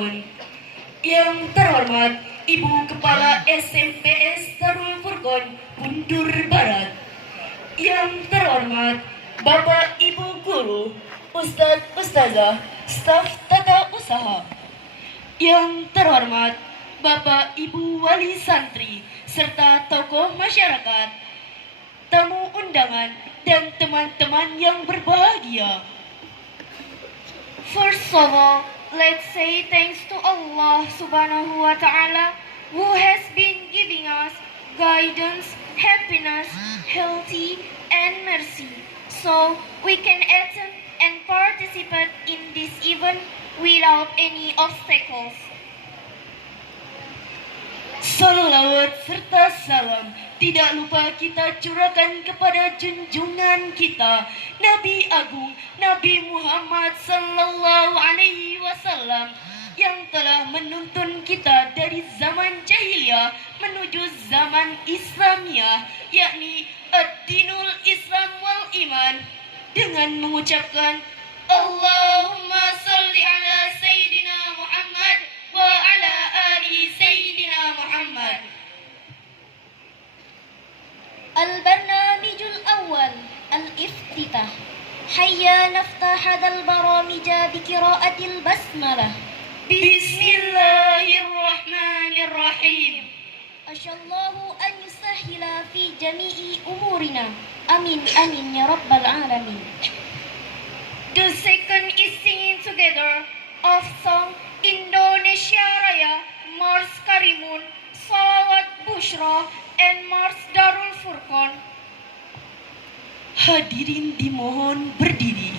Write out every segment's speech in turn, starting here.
Furqon. Yang terhormat Ibu Kepala SMPS Darul Furqon Bundur Barat. Yang terhormat Bapak Ibu Guru, Ustadz Ustazah, staf tata usaha. Yang terhormat Bapak Ibu Wali Santri serta tokoh masyarakat, tamu undangan dan teman-teman yang berbahagia. First of all, let's say thanks to Allah subhanahu wa ta'ala who has been giving us guidance, happiness, healthy, and mercy. So we can attend and participate in this event without any obstacles. Salawat serta salam tidak lupa kita curahkan kepada junjungan kita Nabi Agung Nabi Muhammad sallallahu alaihi wasallam yang telah menuntun kita dari zaman jahiliyah menuju zaman Islamiyah, yakni ad-dinul Islam wal iman, dengan mengucapkan Allahumma salli ala Sayyidina Muhammad wa ala ali Sayyidina Muhammad. البرنامج الأول الافتتاح. هيا نفتح هذا البرامج بقراءة البسملة. بسم الله الرحمن الرحيم. أسأل الله أن يسهل في جميع أمورنا. آمين آمين يا رب العالمين. The second is singing together of song Indonesia Raya, Mars Karimun, Salawat Bushra, and Mars Darul Furqon. Hadirin dimohon berdiri.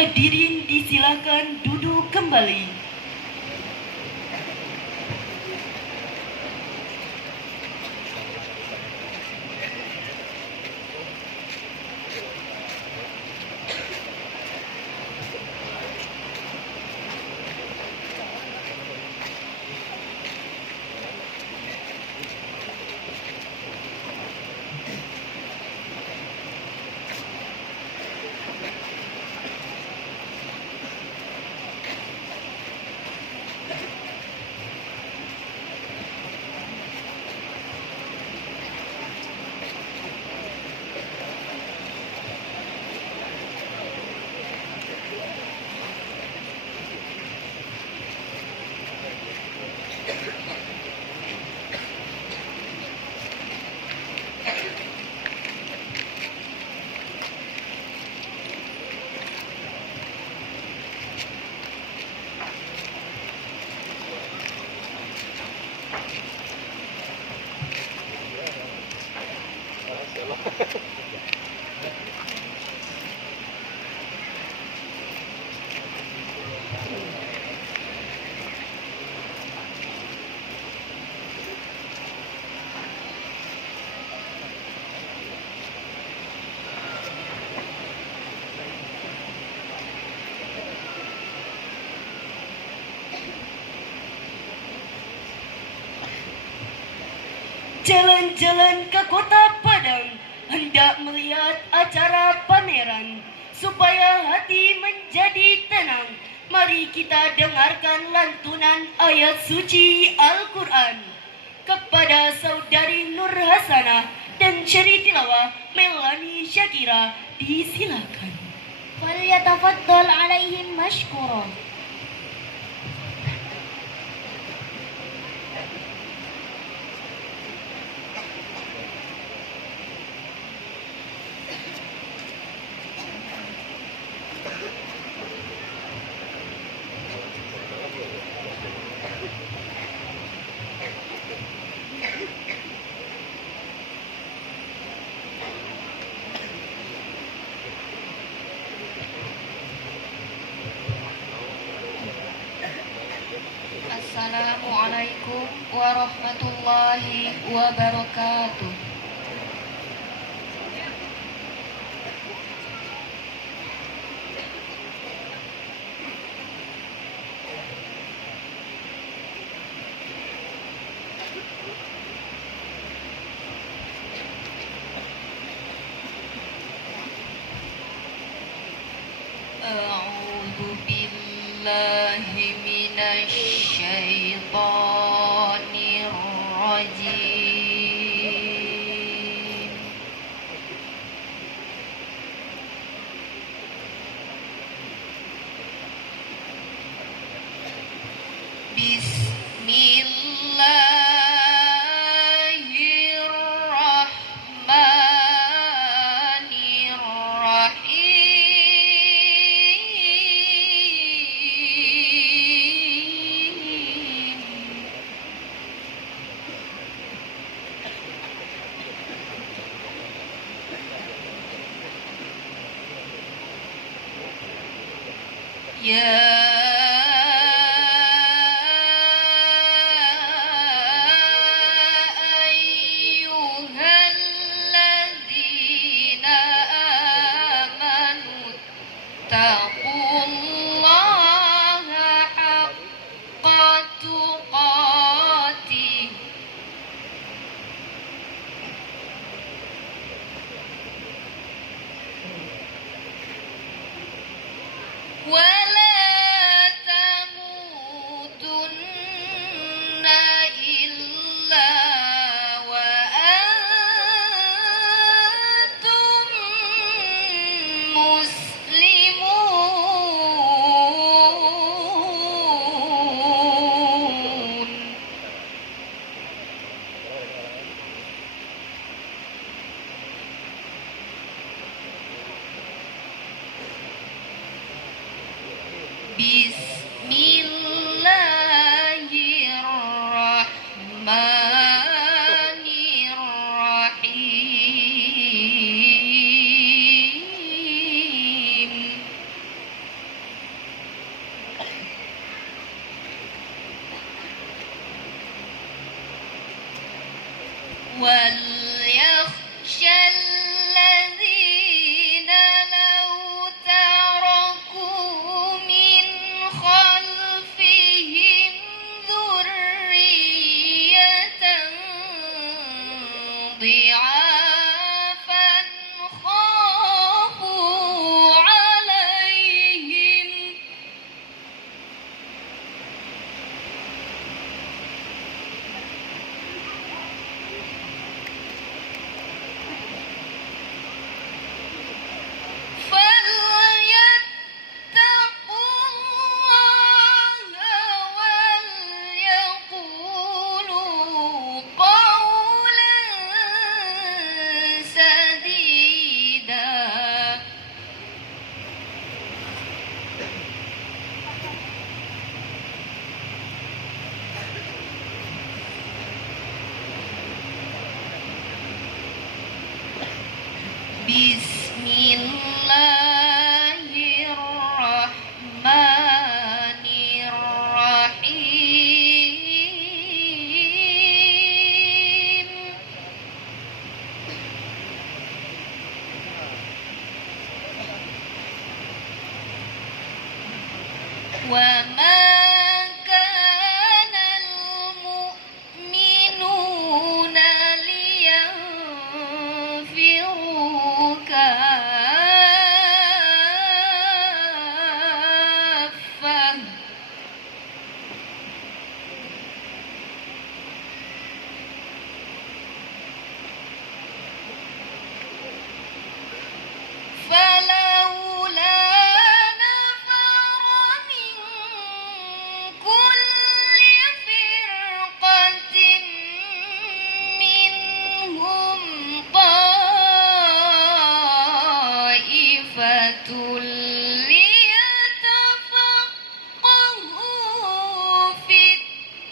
Hadirin disilakan duduk kembali. Jalan-jalan ke kota Padang hendak melihat acara pameran supaya hati menjadi tenang. Mari kita dengarkan lantunan ayat suci Al-Quran kepada saudari Nur Hasanah dan syari tilawah Melani Syakira. Disilakan. فليتفضل عليهم مشكورا. Assalamualaikum warahmatullahi wabarakatuh. A'udzu billahi minasy syaitonir rajim. Bismillahirrahmanirrahim. Ya ayyuhalladzina amanu taqullaha haqqa tuqatih ولا وليخشى الذين لو تركوا من خلفهم ذرية ضعافا خافوا عليهم فليتقوا الله وليقولوا قولا سديدا. بسم الله الرحمن الرحيم وما كان المؤمنون لينفروا كافة فلولا نفر من كل فرقة منهم طائفة ليتفقهوا في الدين.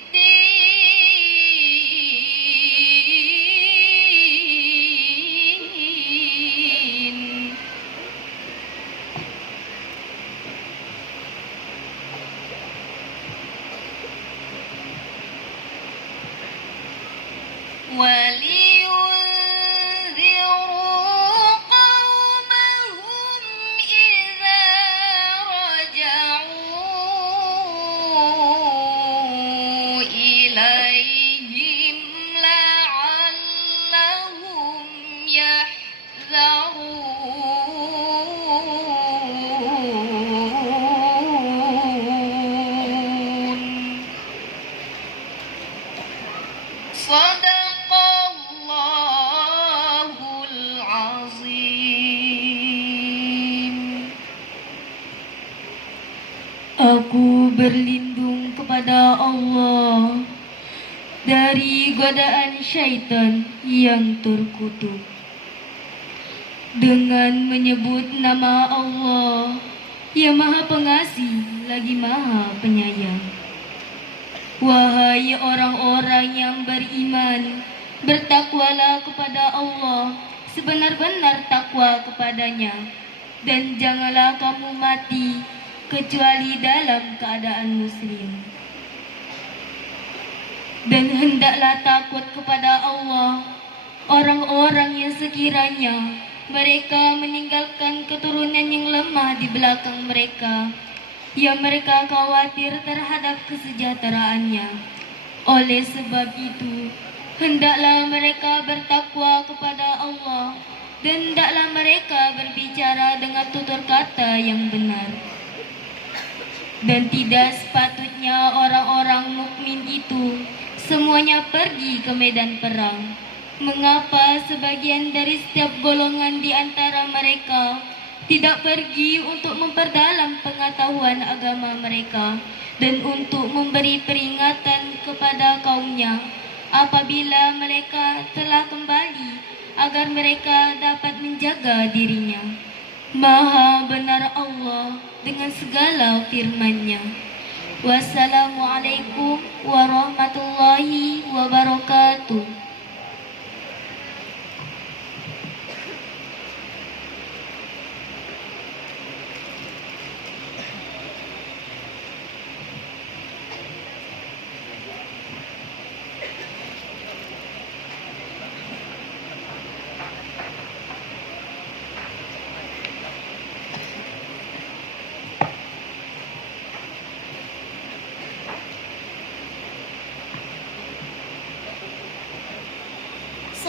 ولينذروا قومهم إذا رجعوا إليهم لعلهم يحذرون. صدق الله العظيم. Aku berlindung kepada Allah dari godaan syaitan yang terkutuk dengan menyebut nama Allah yang Maha Pengasih lagi Maha Penyayang. Wahai orang-orang yang beriman, bertakwalah kepada Allah sebenar-benar takwa kepadanya, dan janganlah kamu mati kecuali dalam keadaan muslim. Dan hendaklah takut kepada Allah orang-orang yang sekiranya mereka meninggalkan keturunan yang lemah di belakang mereka, yang mereka khawatir terhadap kesejahteraannya. Oleh sebab itu, hendaklah mereka bertakwa kepada Allah, dan hendaklah mereka berbicara dengan tutur kata yang benar. Dan tidak sepatutnya orang-orang mukmin itu semuanya pergi ke medan perang. Mengapa sebagian dari setiap golongan di antara mereka tidak pergi untuk memperdalam pengetahuan agama mereka dan untuk memberi peringatan kepada kaumnya apabila mereka telah kembali, agar mereka dapat menjaga dirinya. Maha benar Allah dengan segala firman-Nya. Wassalamualaikum warahmatullahi wabarakatuh.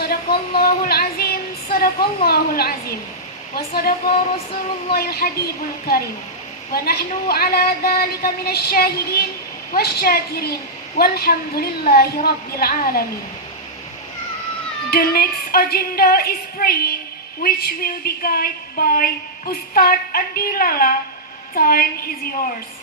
Sadaqallahul azim, sadaqallahul azim. Wa sadaqa Rasulullahil Habibul Karim. Wa nahnu ala dhalika minasy syahidin wasyakirin. Walhamdulillahi Rabbil Alamin. The next agenda is praying, which will be guided by Ustad Andi Lala. Time is yours.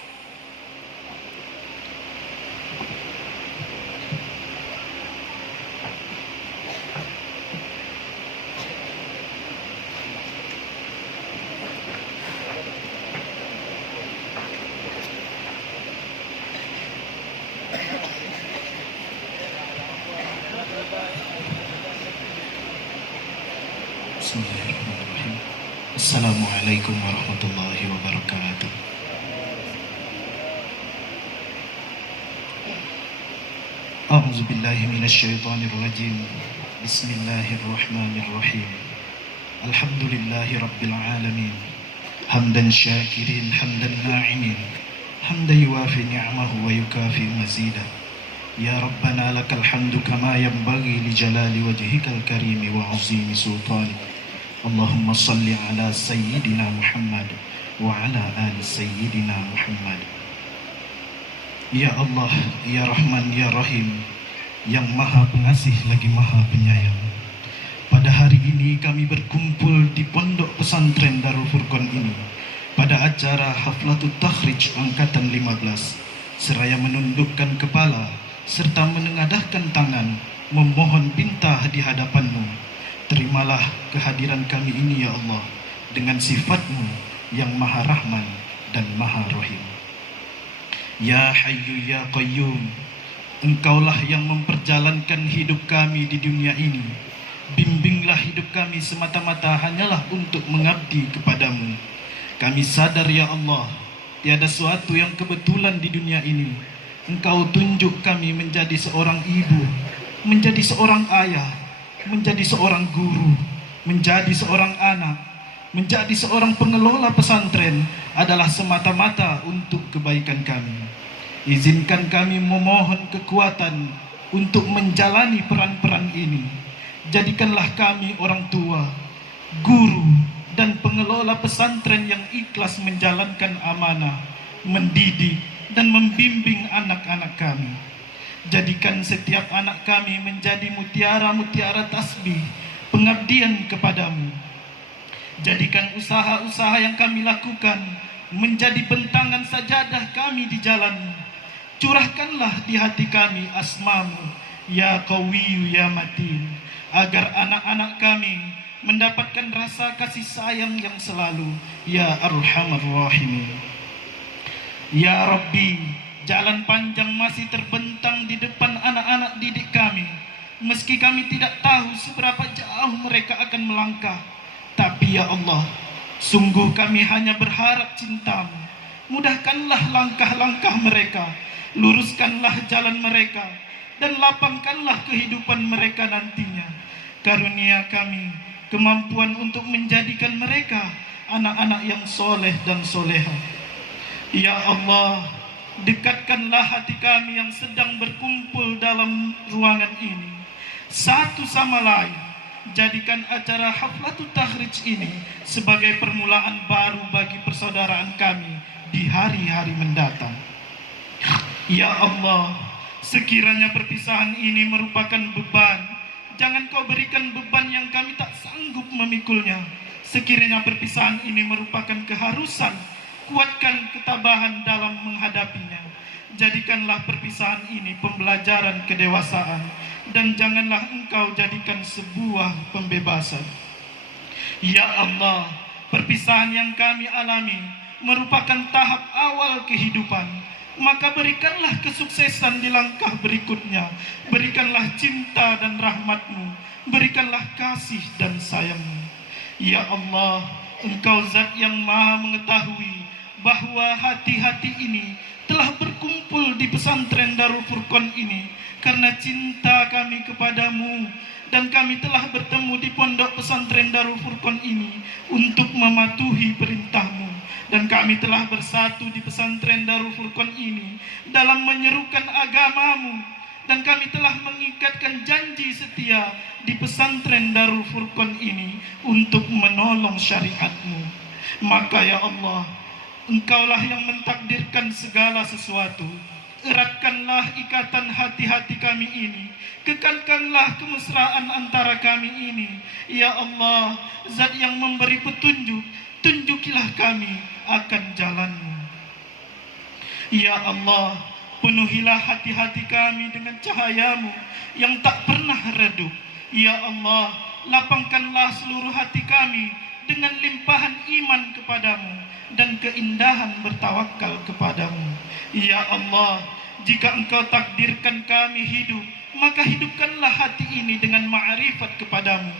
Bismillahirrahmanirrahim. Assalamualaikum warahmatullahi wabarakatuh. A'udzu billahi minasyaitonir rajim. Bismillahirrahmanirrahim. Alhamdulillahi rabbil alamin. Hamdan syakirin, hamdan na'imin. Hamdan yuwafi ni'amahu wa yukafi mazidah. Ya Rabbana lakal hamdu kama yanbaghi li jalali wajhikal karimi wa azimi sultanik. Allahumma salli ala Sayyidina Muhammad wa ala ali Sayyidina Muhammad. Ya Allah, Ya Rahman, Ya Rahim, yang Maha Pengasih lagi Maha Penyayang. Pada hari ini kami berkumpul di Pondok Pesantren Darul Furqan ini pada acara Haflatul Takhrij Angkatan 15, seraya menundukkan kepala serta menengadahkan tangan memohon pinta di hadapan-Mu. Terimalah kehadiran kami ini ya Allah dengan sifat-Mu yang Maha Rahman dan Maha Rahim. Ya Hayyu Ya Qayyum, Engkaulah yang memperjalankan hidup kami di dunia ini. Bimbinglah hidup kami semata-mata hanyalah untuk mengabdi kepadamu. Kami sadar ya Allah, tiada suatu yang kebetulan di dunia ini. Engkau tunjuk kami menjadi seorang ibu, menjadi seorang ayah, menjadi seorang guru, menjadi seorang anak, menjadi seorang pengelola pesantren adalah semata-mata untuk kebaikan kami. Izinkan kami memohon kekuatan untuk menjalani peran-peran ini. Jadikanlah kami orang tua, guru, dan pengelola pesantren yang ikhlas menjalankan amanah, mendidik, dan membimbing anak-anak kami. Jadikan setiap anak kami menjadi mutiara-mutiara tasbih pengabdian kepadamu. Jadikan usaha-usaha yang kami lakukan menjadi bentangan sajadah kami di jalan. Curahkanlah di hati kami asmamu, Ya Qawiyu Ya Matin, agar anak-anak kami mendapatkan rasa kasih sayang yang selalu, Ya Arhamar Rahimin. Ya Rabbi, jalan panjang masih terbentang di depan anak-anak didik kami. Meski kami tidak tahu seberapa jauh mereka akan melangkah, tapi ya Allah, sungguh kami hanya berharap cinta-Mu. Mudahkanlah langkah-langkah mereka, luruskanlah jalan mereka, dan lapangkanlah kehidupan mereka nantinya. Karunia kami kemampuan untuk menjadikan mereka anak-anak yang soleh dan soleha. Ya Allah, dekatkanlah hati kami yang sedang berkumpul dalam ruangan ini satu sama lain. Jadikan acara Haflatul Takhrij ini sebagai permulaan baru bagi persaudaraan kami di hari-hari mendatang. Ya Allah, sekiranya perpisahan ini merupakan beban, jangan Kau berikan beban yang kami tak sanggup memikulnya. Sekiranya perpisahan ini merupakan keharusan, kuatkan ketabahan dalam menghadapinya. Jadikanlah perpisahan ini pembelajaran kedewasaan, dan janganlah Engkau jadikan sebuah pembebasan. Ya Allah, perpisahan yang kami alami merupakan tahap awal kehidupan. Maka berikanlah kesuksesan di langkah berikutnya. Berikanlah cinta dan rahmat-Mu, berikanlah kasih dan sayang-Mu. Ya Allah, Engkau zat yang maha mengetahui bahwa hati-hati ini telah berkumpul di pesantren Darul Furqan ini karena cinta kami kepadamu, dan kami telah bertemu di pondok pesantren Darul Furqan ini untuk mematuhi perintah-Mu, dan kami telah bersatu di pesantren Darul Furqan ini dalam menyerukan agama-Mu, dan kami telah mengikatkan janji setia di pesantren Darul Furqan ini untuk menolong syariat-Mu. Maka ya Allah, Engkaulah yang mentakdirkan segala sesuatu. Eratkanlah ikatan hati-hati kami ini, kekalkanlah kemesraan antara kami ini. Ya Allah, Zat yang memberi petunjuk, tunjukilah kami akan jalan-Mu. Ya Allah, penuhilah hati-hati kami dengan cahaya-Mu yang tak pernah redup. Ya Allah, lapangkanlah seluruh hati kami dengan limpahan iman kepadamu dan keindahan bertawakal kepadamu. Ya Allah, jika Engkau takdirkan kami hidup, maka hidupkanlah hati ini dengan ma'rifat kepadamu.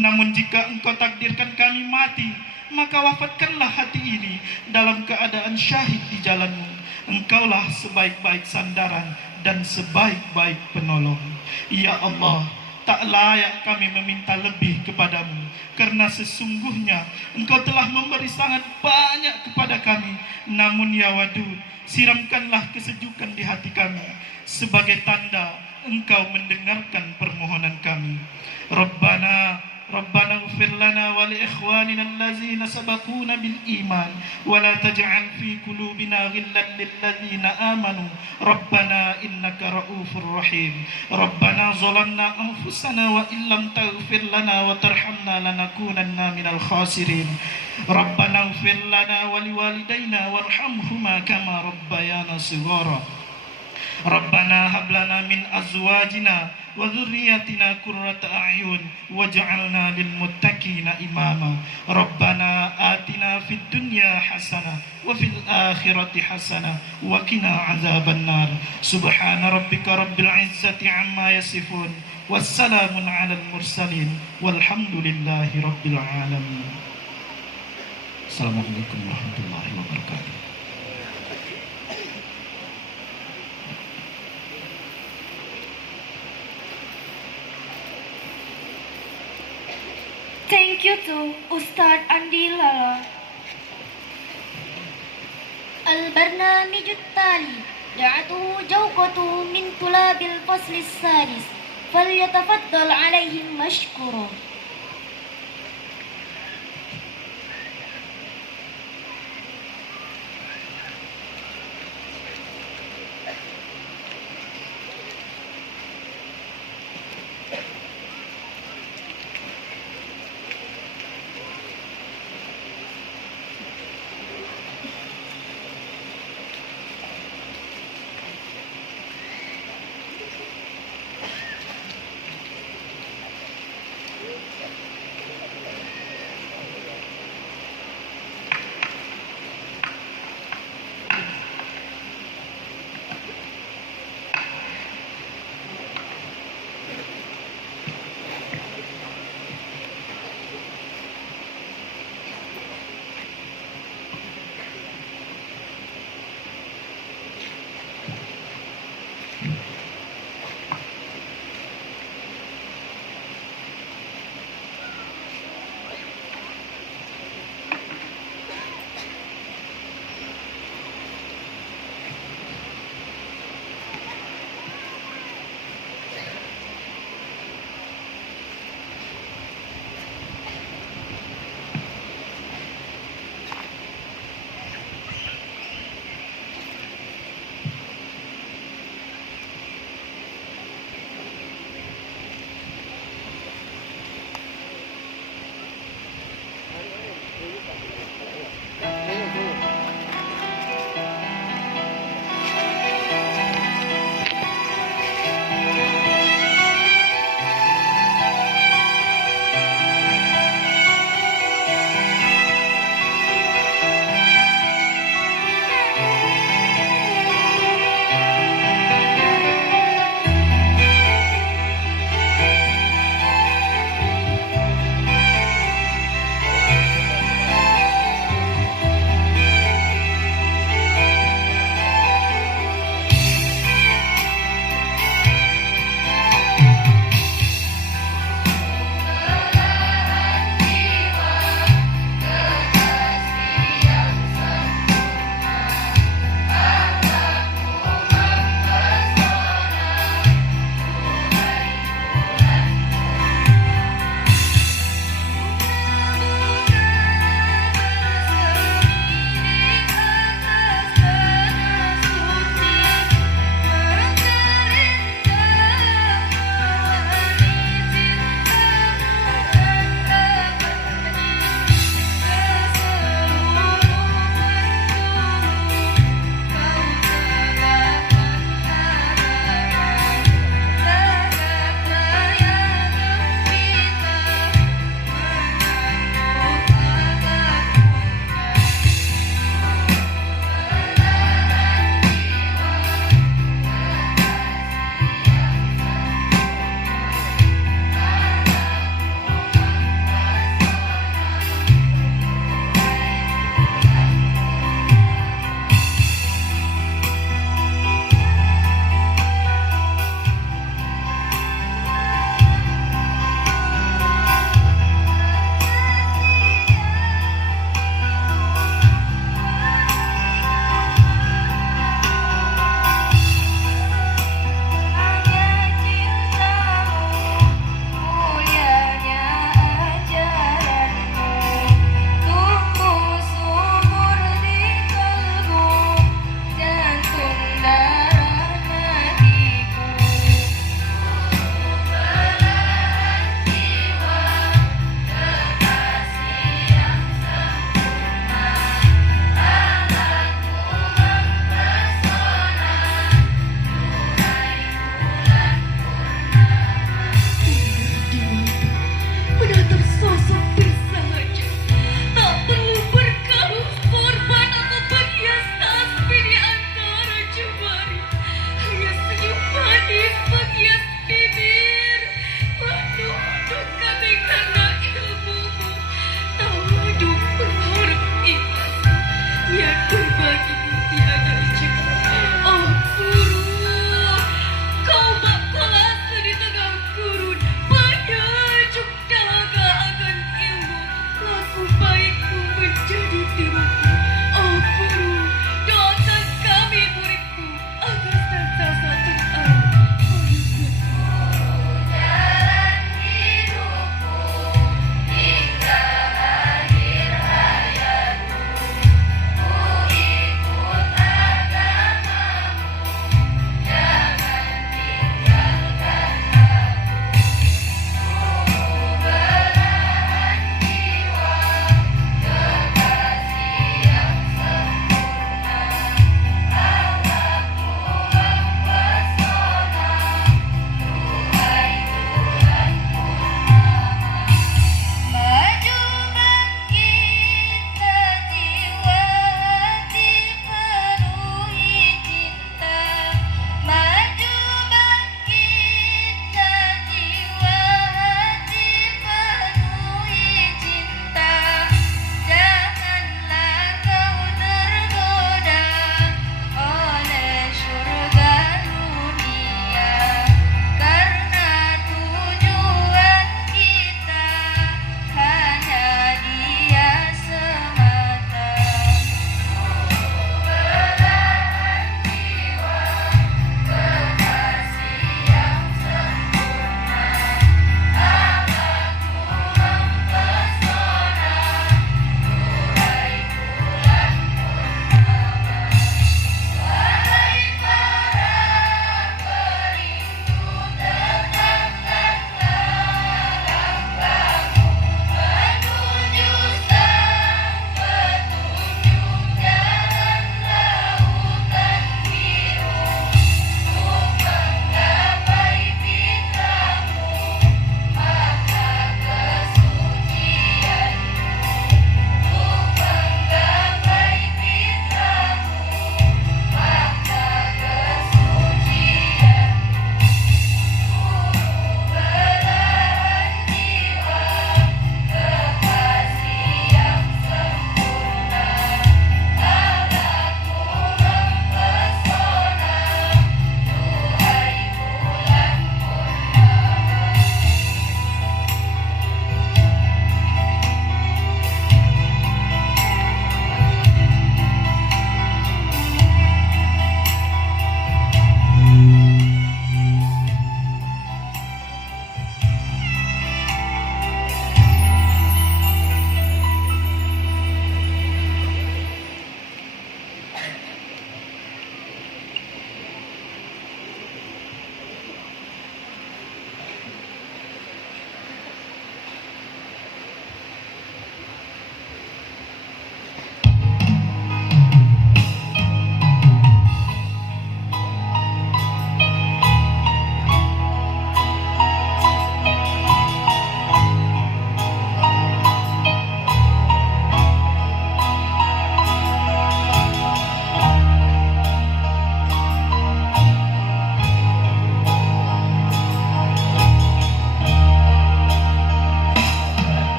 Namun jika Engkau takdirkan kami mati, maka wafatkanlah hati ini dalam keadaan syahid di jalan-Mu. Engkaulah sebaik-baik sandaran dan sebaik-baik penolong. Ya Allah, tak layak kami meminta lebih kepadamu, karena sesungguhnya Engkau telah memberi sangat banyak kepada kami. Namun ya Wadud, siramkanlah kesejukan di hati kami sebagai tanda Engkau mendengarkan permohonan kami. Rabbana ighfir lana wa li ikhwanina allazina sabaquna bil iman wa la taj'al fi qulubina ghillan lil ladzina amanu Rabbana innaka ra'ufur rahim. Rabbana zalamna anfusana wa illam taghfir lana wa tarhamna lanakunanna minal khasirin. Rabbana ighfir lana wa liwalidayna warhamhuma kama rabbayana shighara. Rabbana hab lana min azwajina wa dhurriyyatina qurrata a'yun waj'alna lil muttaqina imama. Rabbana atina fid dunya hasanah wa fil akhirati hasanah wa qina azabannar. Subhana rabbika rabbil izzati amma yasifun wassalamun 'alal mursalin walhamdulillahi rabbil alamin. Assalamualaikum warahmatullahi wabarakatuh. Thank you to Ustadz Andi Lala. البرنامج التالي دعته جوقة من طلاب الفصل السادس فليتفضل عليهم مشكورا.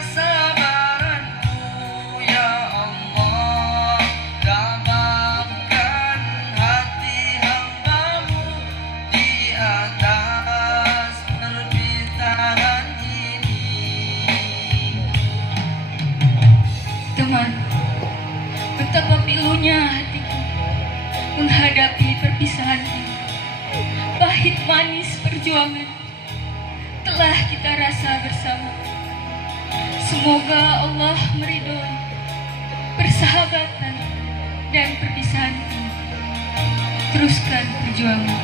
kesabaranku ya Allah, tabahkan hati hamba-Mu di atas perpisahan ini. Teman, betapa pilunya hatiku menghadapi perpisahan ini. Pahit manis perjuangan telah kita rasa bersama. Semoga Allah meridhoi persahabatan dan perpisahan ini. Teruskan perjuangan.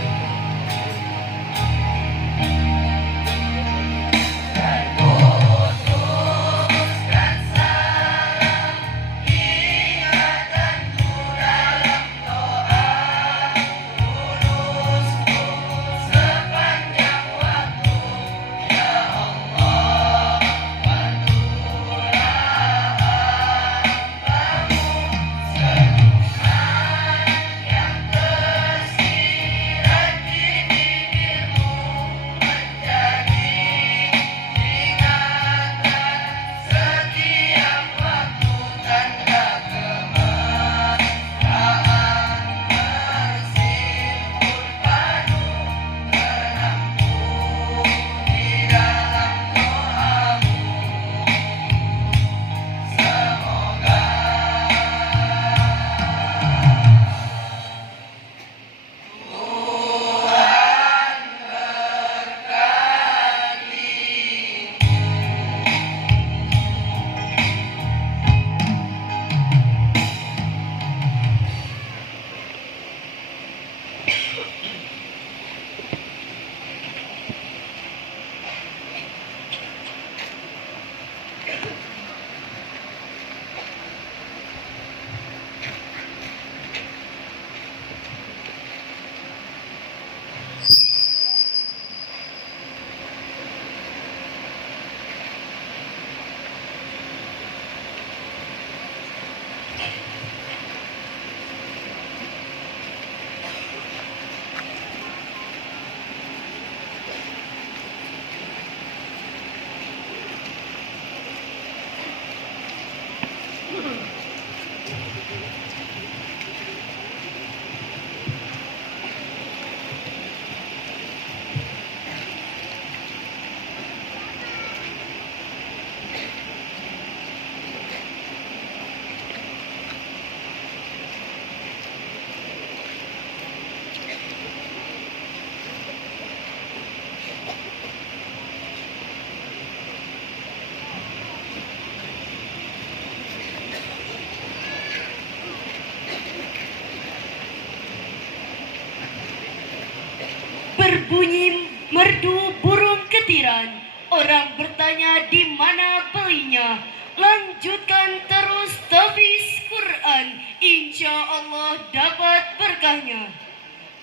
Berbunyi merdu burung ketiran. Orang bertanya di mana belinya. Lanjutkan terus tahfiz Quran, insya Allah dapat berkahnya.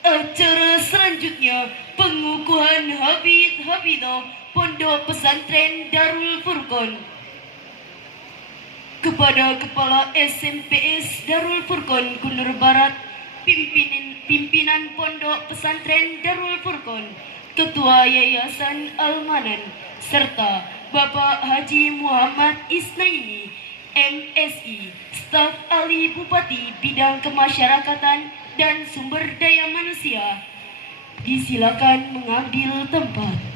Acara selanjutnya pengukuhan Hafidh-Hafidhah Pondok Pesantren Darul Furqon. Kepada Kepala SMPS Darul Furqon Kundur Barat, pimpinan Pondok Pesantren Darul Furqon, Ketua Yayasan Al-Manan, serta Bapak Haji Muhammad Isnaini, MSI, Staf Ahli Bupati Bidang Kemasyarakatan dan Sumber Daya Manusia, disilakan mengambil tempat.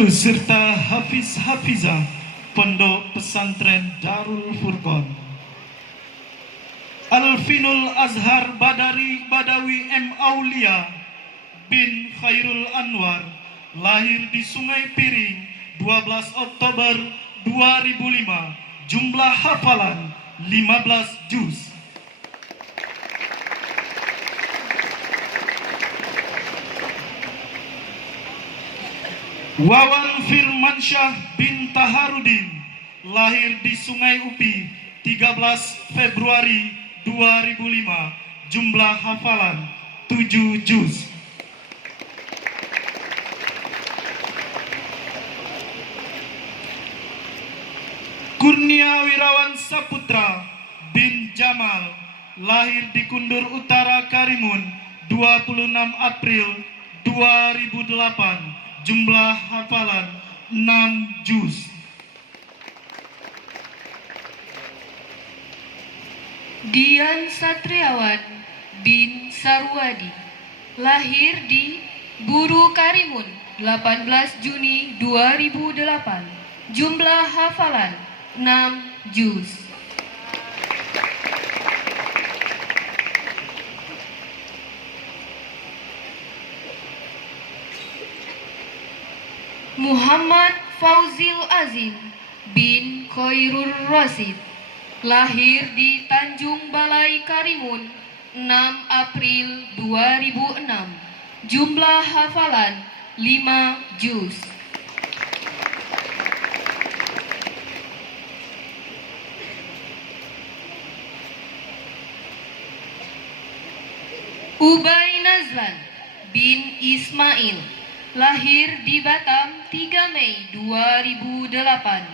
beserta Hafiz-Hafizah Pondok Pesantren Darul Furqan. Alfinul Azhar Badawi M. Aulia bin Khairul Anwar, lahir di Sungai Piring 12 Oktober 2005, jumlah hafalan 15 juz. Wawan Firmansyah bin Taharudin, lahir di Sungai Upi 13 Februari 2005, jumlah hafalan 7 juz. Kurnia Wirawan Saputra bin Jamal, lahir di Kundur Utara Karimun 26 April 2008, jumlah hafalan 6 juz. Dian Satriawan bin Sarwadi, lahir di Buru Karimun 18 Juni 2008, jumlah hafalan 6 juz. Muhammad Fauzil Azim bin Khairur Rasid, lahir di Tanjung Balai Karimun 6 April 2006, jumlah hafalan 5 juz. Ubay Nazlan bin Ismail, lahir di Batam 3 Mei 2008,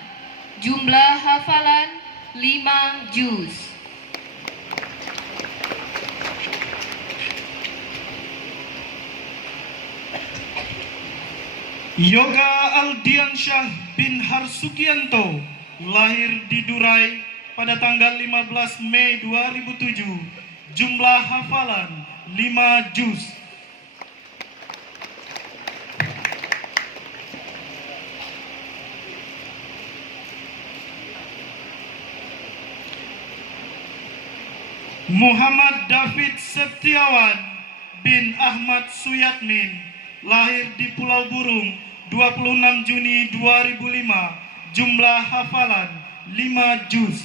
jumlah hafalan 5 juz. Yoga Aldiansyah bin Harsugianto, lahir di Durai pada tanggal 15 Mei 2007, jumlah hafalan 5 juz. Muhammad David Septiawan bin Ahmad Suyatmin, lahir di Pulau Burung 26 Juni 2005, jumlah hafalan 5 juz.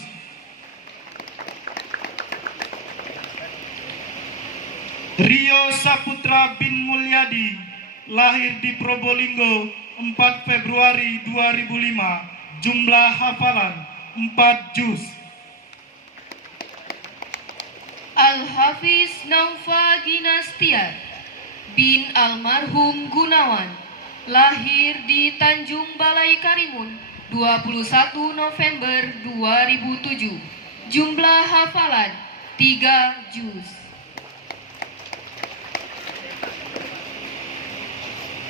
Rio Saputra bin Mulyadi, lahir di Probolinggo 4 Februari 2005, jumlah hafalan 4 juz. Al-Hafiz Naufa Ginastiar bin Almarhum Gunawan, lahir di Tanjung Balai Karimun 21 November 2007, jumlah hafalan 3 juz.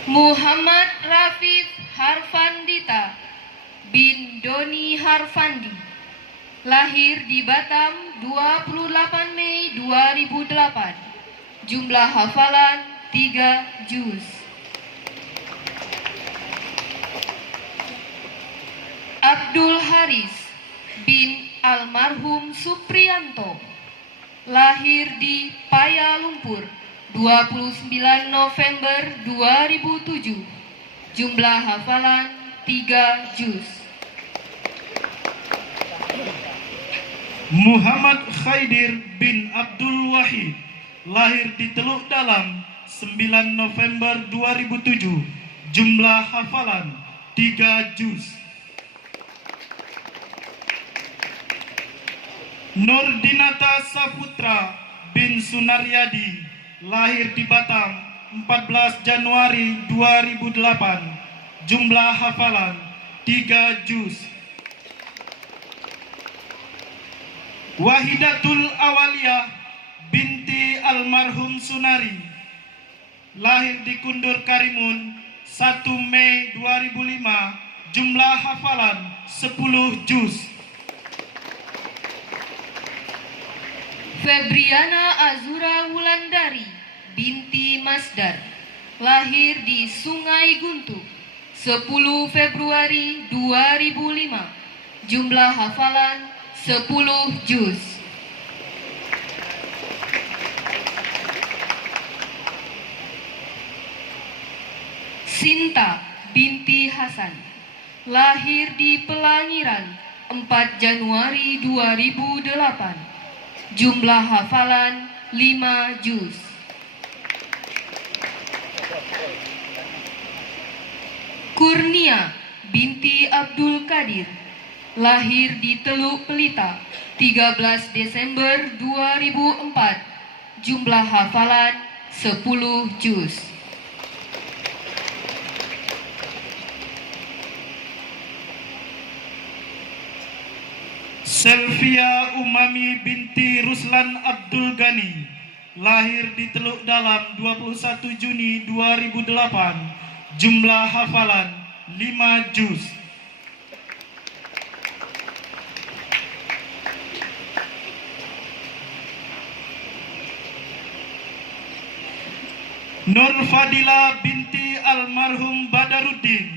Muhammad Rafif Harfandita bin Doni Harfandi, lahir di Batam 28 Mei 2008, jumlah hafalan 3 juz. Abdul Haris bin Almarhum Supriyanto, lahir di Paya Lumpur 29 November 2007, jumlah hafalan 3 juz. Muhammad Khaidir bin Abdul Wahid, lahir di Teluk Dalam 9 November 2007, jumlah hafalan 3 juz. Nurdinata Saputra bin Sunaryadi, lahir di Batam 14 Januari 2008, jumlah hafalan 3 juz. Wahidatul Awaliyah binti Almarhum Sunari, lahir di Kundur Karimun 1 Mei 2005, jumlah hafalan 10 juz. Febriana Azura Wulandari binti Masdar, lahir di Sungai Guntuk 10 Februari 2005. Jumlah hafalan 10 juz. Sinta binti Hasan, lahir di Pelangiran 4 Januari 2008. Jumlah hafalan 5 juz. Kurnia binti Abdul Qadir, lahir di Teluk Pelita 13 Desember 2004. Jumlah hafalan 10 juz. Selvia Umami binti Ruslan Abdul Ghani, lahir di Teluk Dalam 21 Juni 2008. Jumlah hafalan 5 juz. Nur Fadila binti almarhum Badaruddin,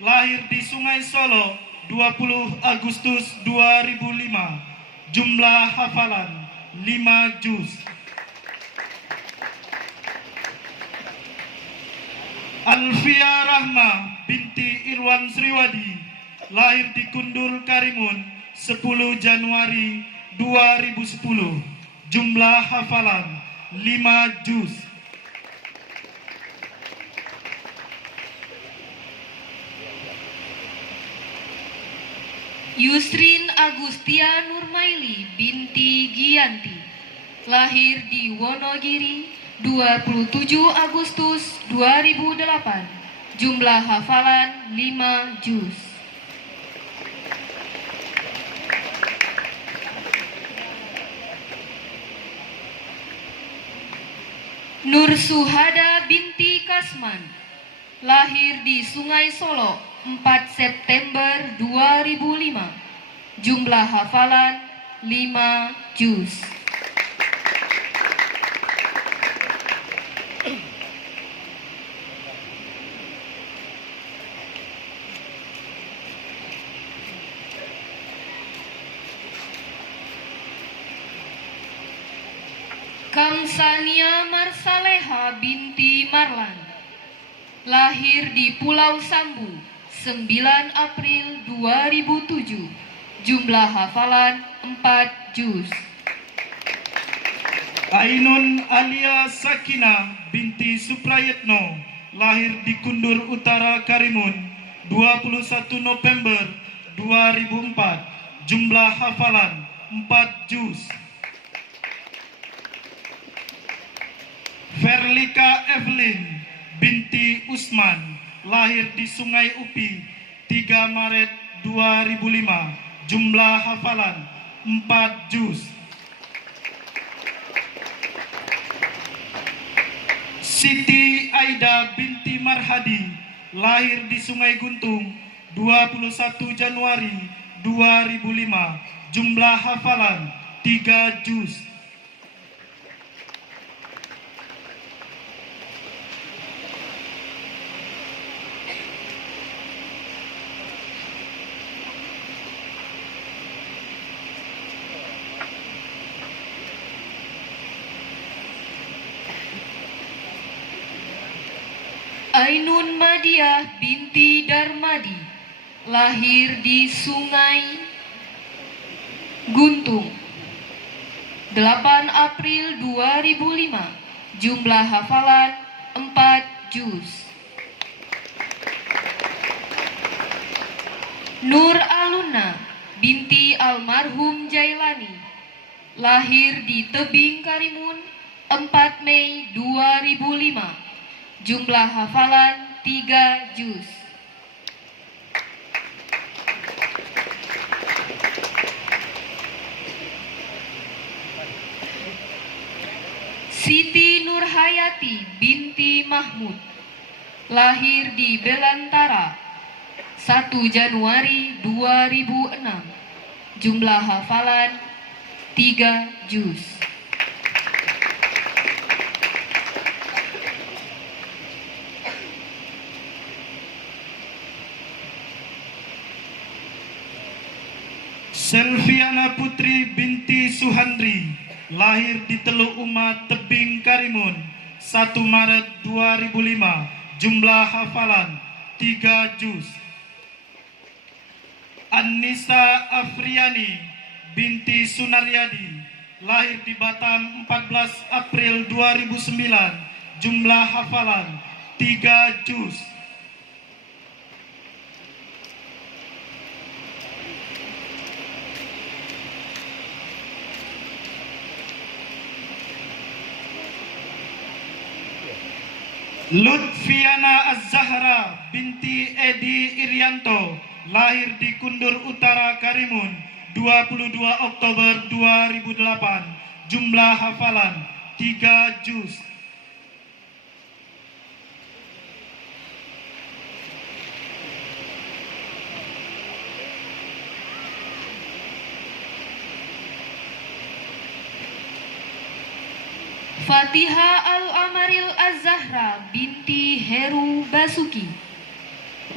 lahir di Sungai Solo 20 Agustus 2005. Jumlah hafalan 5 juz. Alfia Rahma binti Irwan Sriwadi, lahir di Kundul Karimun 10 Januari 2010. Jumlah hafalan 5 juz. Yusrin Agustia Nurmaili binti Giyanti, lahir di Wonogiri 27 Agustus 2008. Jumlah hafalan 5 juz. Nur Suhada binti Kasman, lahir di Sungai Solo 4 September 2005. Jumlah hafalan 5 juz. Kamsania Marsaleha binti Marlan, lahir di Pulau Sambu 9 April 2007. Jumlah hafalan 4 juz. Ainun Alia Sakina binti Suprayetno, lahir di Kundur Utara Karimun 21 November 2004. Jumlah hafalan 4 juz. Verlika Evelyn binti Usman, lahir di Sungai Upi 3 Maret 2005. Jumlah hafalan 4 juz. Siti Aida binti Marhadi, lahir di Sungai Guntung 21 Januari 2005. Jumlah hafalan 3 juz. Ainun Madiah binti Darmadi, lahir di Sungai Guntung 8 April 2005. Jumlah hafalan 4 juz. Nur Aluna binti almarhum Jailani, lahir di Tebing Karimun 4 Mei 2005. Jumlah hafalan 3 juz. Siti Nurhayati binti Mahmud, lahir di Belantara 1 Januari 2006. Jumlah hafalan 3 juz. Selviana Putri binti Suhandri, lahir di Teluk Uma, Tebing Karimun, 1 Maret 2005, jumlah hafalan 3 juz. Annisa Afriani binti Sunaryadi, lahir di Batam 14 April 2009, jumlah hafalan 3 juz. Lutfiana Az-Zahra binti Edi Irianto, lahir di Kundur Utara Karimun, 22 Oktober 2008, jumlah hafalan 3 juz. Fatiha Al-Amaril Az-Zahra binti Heru Basuki,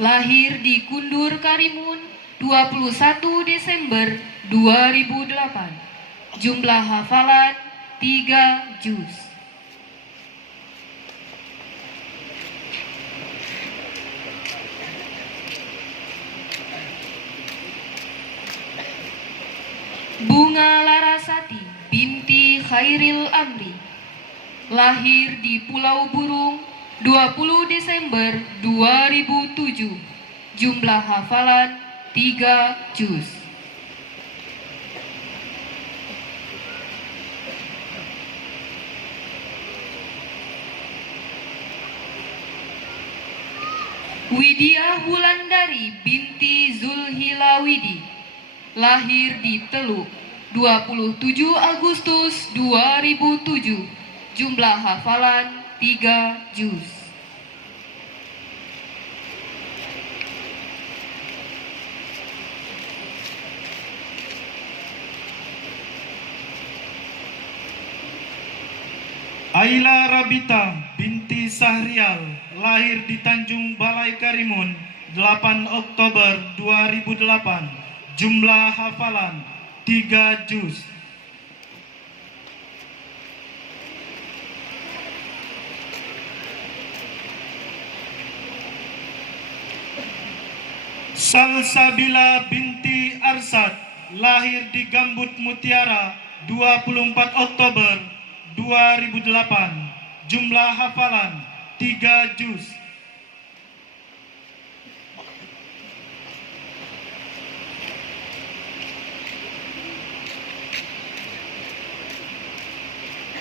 lahir di Kundur Karimun 21 Desember 2008, jumlah hafalan 3 juz. Bunga Larasati binti Khairil Amri, lahir di Pulau Burung 20 Desember 2007, jumlah hafalan 3 juz. Widya Wulandari binti Zulhilawidi, lahir di Teluk 27 Agustus 2007, jumlah hafalan 3 juz. Aila Rabita binti Sahrial, lahir di Tanjung Balai Karimun 8 Oktober 2008, jumlah hafalan 3 juz. Salsabila binti Arsad, lahir di Gambut Mutiara 24 Oktober 2008, jumlah hafalan 3 juz.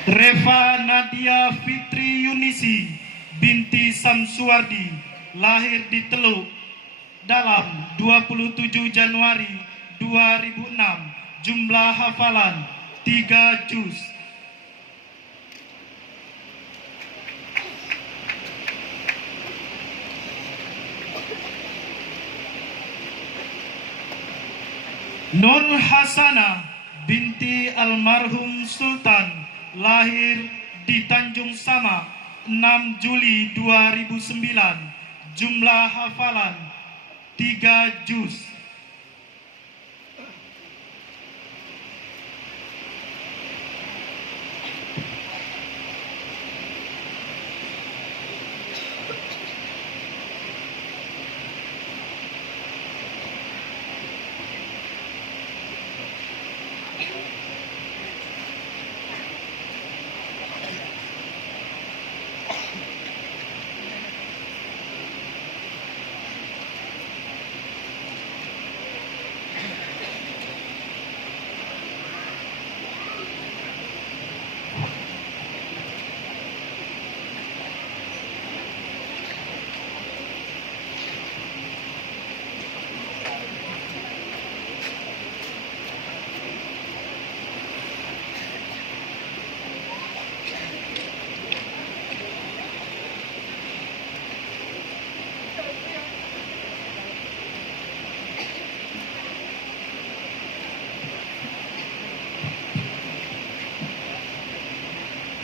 Reva Nadia Fitri Yunisi binti Samsuwardi, lahir di Teluk Dalam 27 Januari 2006, jumlah hafalan 3 juz. Nur Hasanah binti almarhum Sultan, lahir di Tanjung Sama 6 Juli 2009, jumlah hafalan 3 juz.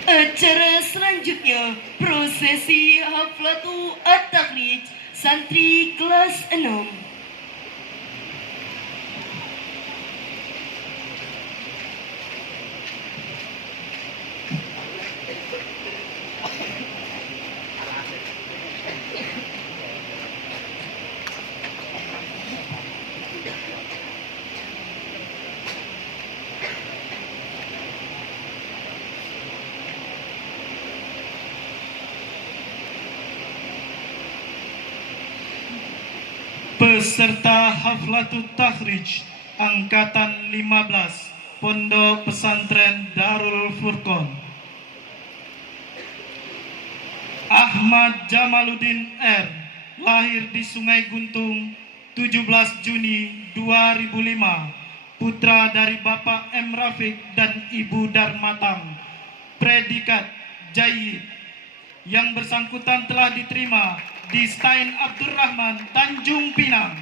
Acara selanjutnya, prosesi Haflatu At-Takhrij santri kelas 6. Peserta Haflatul Takhrij Angkatan 15 Pondok Pesantren Darul Furqan. Ahmad Jamaluddin R. Lahir di Sungai Guntung 17 Juni 2005. Putra dari Bapak M. Rafiq dan Ibu Darmatang. Predikat Jayyid. Yang bersangkutan telah diterima di Stain Abdurrahman, Tanjung Pinang.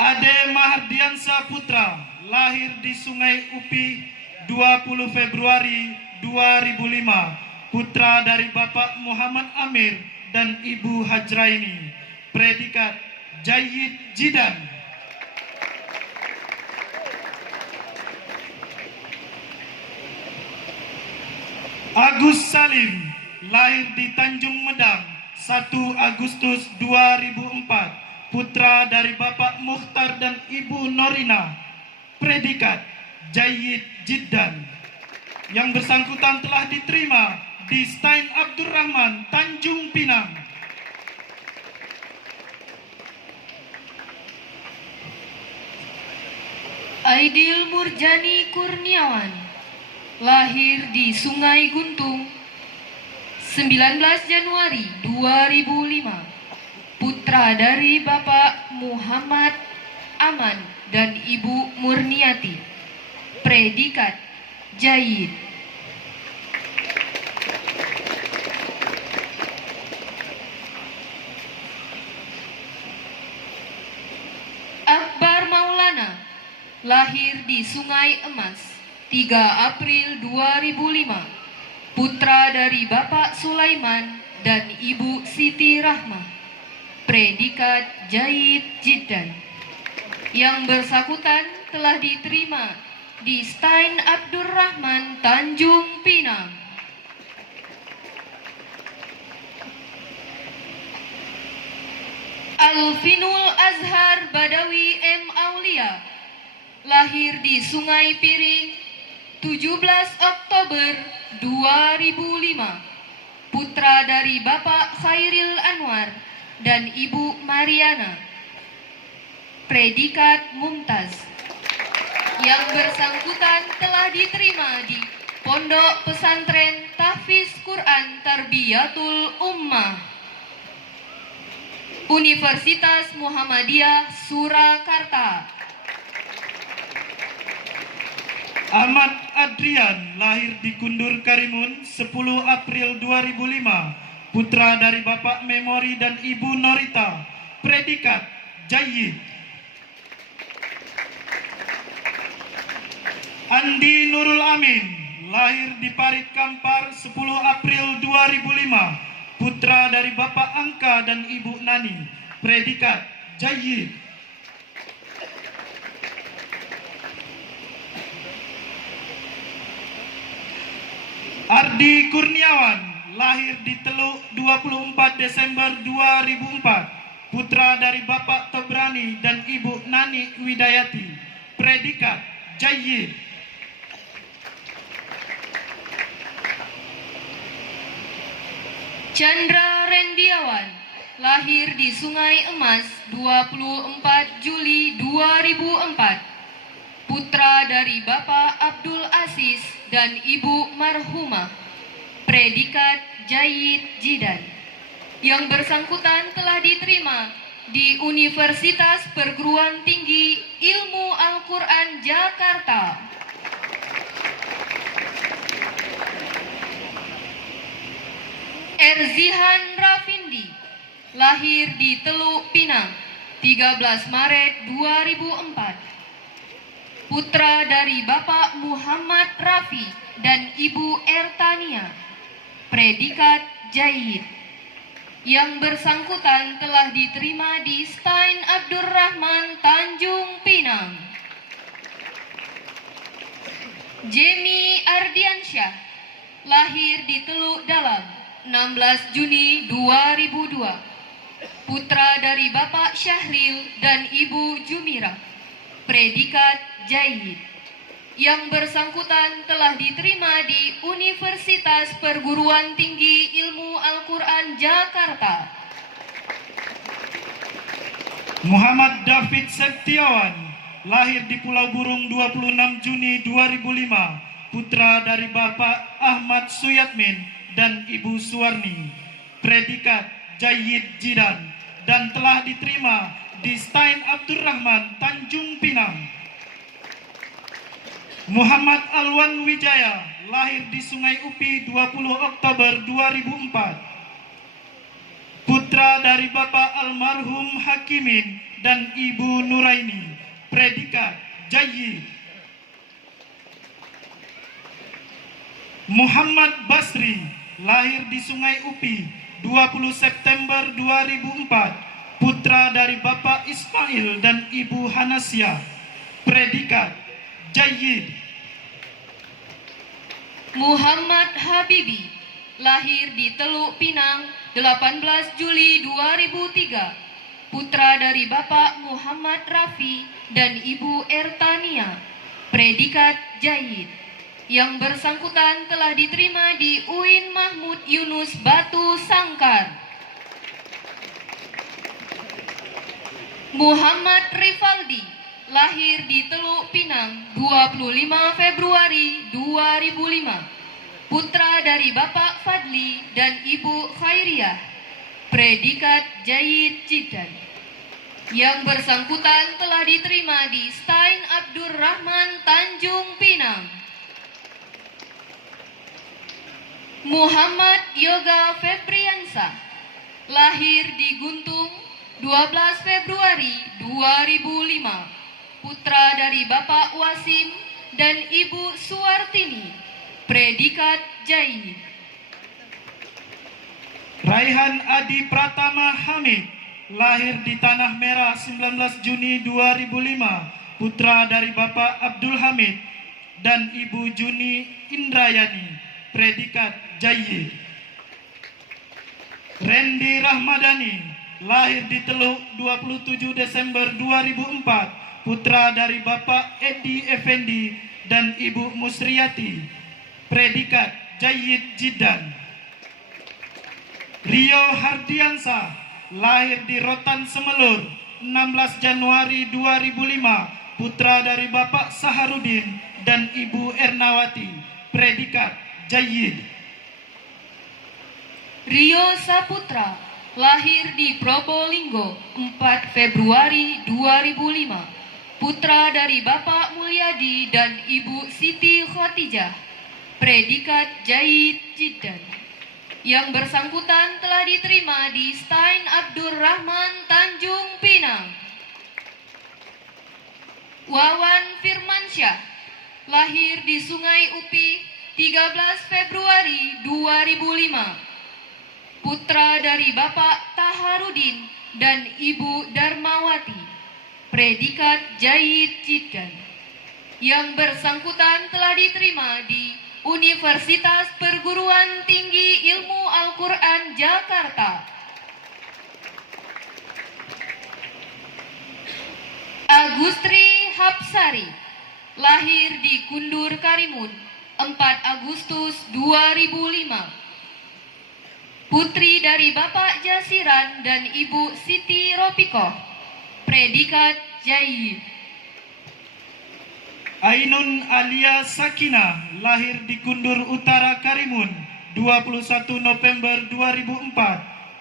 Ade Mahardiansa Putra, lahir di Sungai Upi 20 Februari 2005. Putra dari Bapak Muhammad Amir dan Ibu Hajraini. Predikat Jayyid Jidan. Agus Salim, lahir di Tanjung Medang 1 Agustus 2004. Putra dari Bapak Mukhtar dan Ibu Norina. Predikat Jayyid Jiddan. Yang bersangkutan telah diterima di Stain Abdurrahman, Tanjung Pinang. Aidil Murjani Kurniawan, lahir di Sungai Guntung 19 Januari 2005. Putra dari Bapak Muhammad Aman dan Ibu Murniati. Predikat Jayyid. Akbar Maulana, lahir di Sungai Emas 3 April 2005. Putra dari Bapak Sulaiman dan Ibu Siti Rahmah. Predikat Jayyid Jiddan. Yang bersangkutan telah diterima di Stain Abdurrahman, Tanjung Pinang. Alfinul Azhar Badawi M. Aulia, lahir di Sungai Piring 17 Oktober 2005. Putra dari Bapak Khairil Anwar dan Ibu Mariana. Predikat Mumtaz. Yang bersangkutan telah diterima di Pondok Pesantren Tahfiz Quran Tarbiyatul Ummah, Universitas Muhammadiyah Surakarta. Ahmad Adrian, lahir di Kundur Karimun 10 April 2005. Putra dari Bapak Memori dan Ibu Norita. Predikat Jayyid. Andi Nurul Amin, lahir di Parit Kampar 10 April 2005. Putra dari Bapak Angka dan Ibu Nani. Predikat Jayyid. Ardi Kurniawan, lahir di Teluk 24 Desember 2004. Putra dari Bapak Tobrani dan Ibu Nani Widayati. Predikat Jayyid. Chandra Rendiawan, lahir di Sungai Emas 24 Juli 2004. Putra dari Bapak Abdul Aziz dan Ibu Marhumah. Predikat Jayyid Jidan. Yang bersangkutan telah diterima di Universitas Perguruan Tinggi Ilmu Al-Quran Jakarta. Erzihan Rafindi, lahir di Teluk Pinang 13 Maret 2004. Putra dari Bapak Muhammad Rafi dan Ibu Ertania. Predikat Jayyid. Yang bersangkutan telah diterima di Stain Abdurrahman, Tanjung Pinang. Jemi Ardiansyah, lahir di Teluk Dalam 16 Juni 2002. Putra dari Bapak Syahril dan Ibu Jumirah. Predikat Jayyid. Yang bersangkutan telah diterima di Universitas Perguruan Tinggi Ilmu Al-Quran Jakarta. Muhammad David Septiawan, lahir di Pulau Burung 26 Juni 2005, putra dari Bapak Ahmad Suyatmin dan Ibu Suwarni, predikat Jayyid Jidan, dan telah diterima di Stein Abdurrahman, Tanjung Pinang. Muhammad Alwan Wijaya, lahir di Sungai Upi 20 Oktober 2004, putra dari Bapak almarhum Hakimin dan Ibu Nuraini, predikat Jayyid. Muhammad Basri, lahir di Sungai Upi 20 September 2004, putra dari Bapak Ismail dan Ibu Hanasia, predikat Jayyid. Muhammad Habibi, lahir di Teluk Pinang 18 Juli 2003, putra dari Bapak Muhammad Rafi dan Ibu Ertania, predikat Jayyid. Yang bersangkutan telah diterima di UIN Mahmud Yunus Batu Sangkar. Muhammad Rifaldi, lahir di Teluk Pinang 25 Februari 2005, putra dari Bapak Fadli dan Ibu Khairiyah, predikat Jayyid Jidan. Yang bersangkutan telah diterima di Stein Abdurrahman Tanjung Pinang. Muhammad Yoga Febriansa, lahir di Guntung 12 Februari 2005, putra dari Bapak Wasim dan Ibu Suwartini, predikat Jayyid. Raihan Adi Pratama Hamid, lahir di Tanah Merah 19 Juni 2005, putra dari Bapak Abdul Hamid dan Ibu Juni Indrayani, predikat Jayyid. Randy Rahmadani, lahir di Teluk 27 Desember 2004, putra dari Bapak Edi Effendi dan Ibu Musriyati, predikat Jayyid Jidan. Rio Hardiansa, lahir di Rotan Semelur 16 Januari 2005, putra dari Bapak Saharudin dan Ibu Ernawati, predikat Jayyid. Rio Saputra, lahir di Probolinggo 4 Februari 2005, putra dari Bapak Mulyadi dan Ibu Siti Khotijah, predikat Jayyid Jidan. Yang bersangkutan telah diterima di Stein Abdurrahman Tanjung Pinang. Wawan Firmansyah, lahir di Sungai Upi 13 Februari 2005, putra dari Bapak Taharudin dan Ibu Darmawati, predikat Jayyid Jidan. Yang bersangkutan telah diterima di Universitas Perguruan Tinggi Ilmu Al-Quran Jakarta. Agustri Hapsari, lahir di Kundur Karimun 4 Agustus 2005, putri dari Bapak Jasiran dan Ibu Siti Ropikoh, predikat Jayyid. Ainun Alia Sakina, lahir di Kundur Utara Karimun 21 November 2004,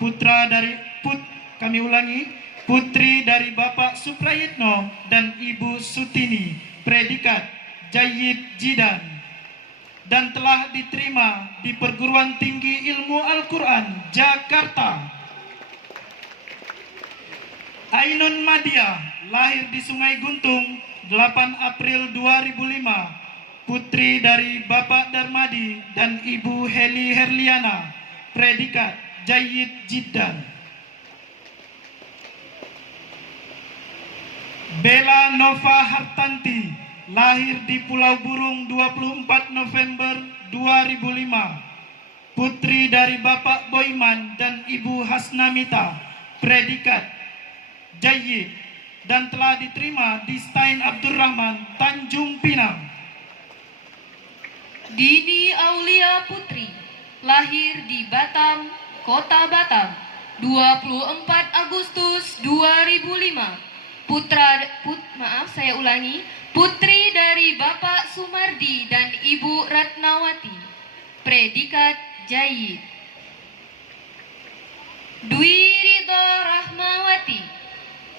putri dari Bapak Suprayitno dan Ibu Sutini, predikat Jayyid Jidan, dan telah diterima di Perguruan Tinggi Ilmu Al-Quran Jakarta. Ainun Madia, lahir di Sungai Guntung 8 April 2005, putri dari Bapak Darmadi dan Ibu Heli Herliana, predikat Jayyid Jidan. Bella Nova Hartanti, lahir di Pulau Burung 24 November 2005, putri dari Bapak Boyman dan Ibu Hasnamita, predikat Jayyid, dan telah diterima di Stein Abdurrahman Tanjung Pinang. Dini Aulia Putri, lahir di Batam, Kota Batam, 24 Agustus 2005. Putri dari Bapak Sumardi dan Ibu Ratnawati, predikat Jaid. Dwi Ridho Rahmawati,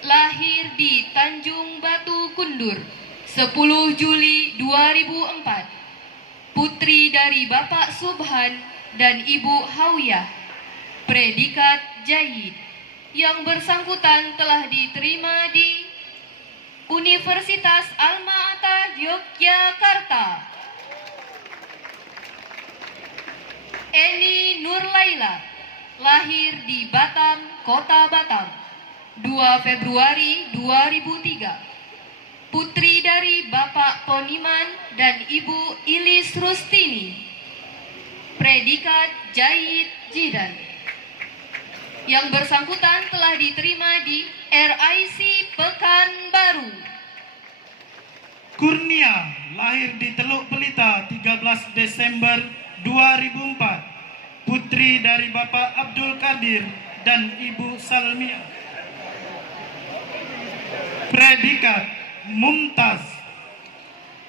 lahir di Tanjung Batu Kundur, 10 Juli 2004. Putri dari Bapak Subhan dan Ibu Hawiyah, predikat Jaid. Yang bersangkutan telah diterima di Universitas Alma-Ata Yogyakarta. Eni Nurlaila, lahir di Batam, Kota Batam, 2 Februari 2003. Putri dari Bapak Poniman dan Ibu Ilis Rustini, predikat Jaid Jidan. Yang bersangkutan telah diterima di RIC Pekanbaru. Kurnia, lahir di Teluk Pelita 13 Desember 2004. Putri dari Bapak Abdul Qadir dan Ibu Salmia, predikat Mumtaz,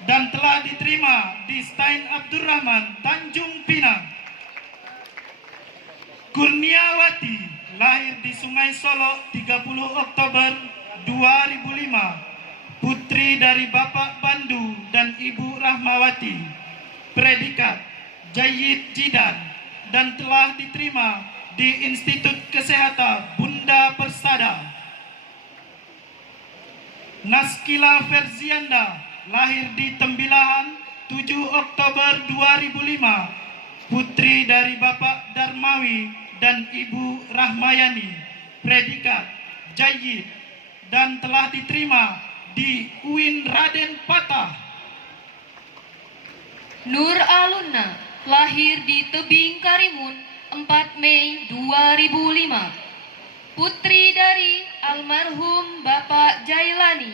dan telah diterima di Stein Abdurrahman, Tanjung Pinang. Kurniawati, lahir di Sungai Solo 30 Oktober 2005. Putri dari Bapak Bandu dan Ibu Rahmawati, predikat Jaid Jidan, dan telah diterima di Institut Kesehatan Bunda Persada. Naskila Ferzianda, lahir di Tembilahan 7 Oktober 2005. Putri dari Bapak Darmawi dan Ibu Rahmayani, predikat Jaid, dan telah diterima di UIN Raden Patah. Nur Aluna, lahir di Tebing Karimun 4 Mei 2005. Putri dari almarhum Bapak Jailani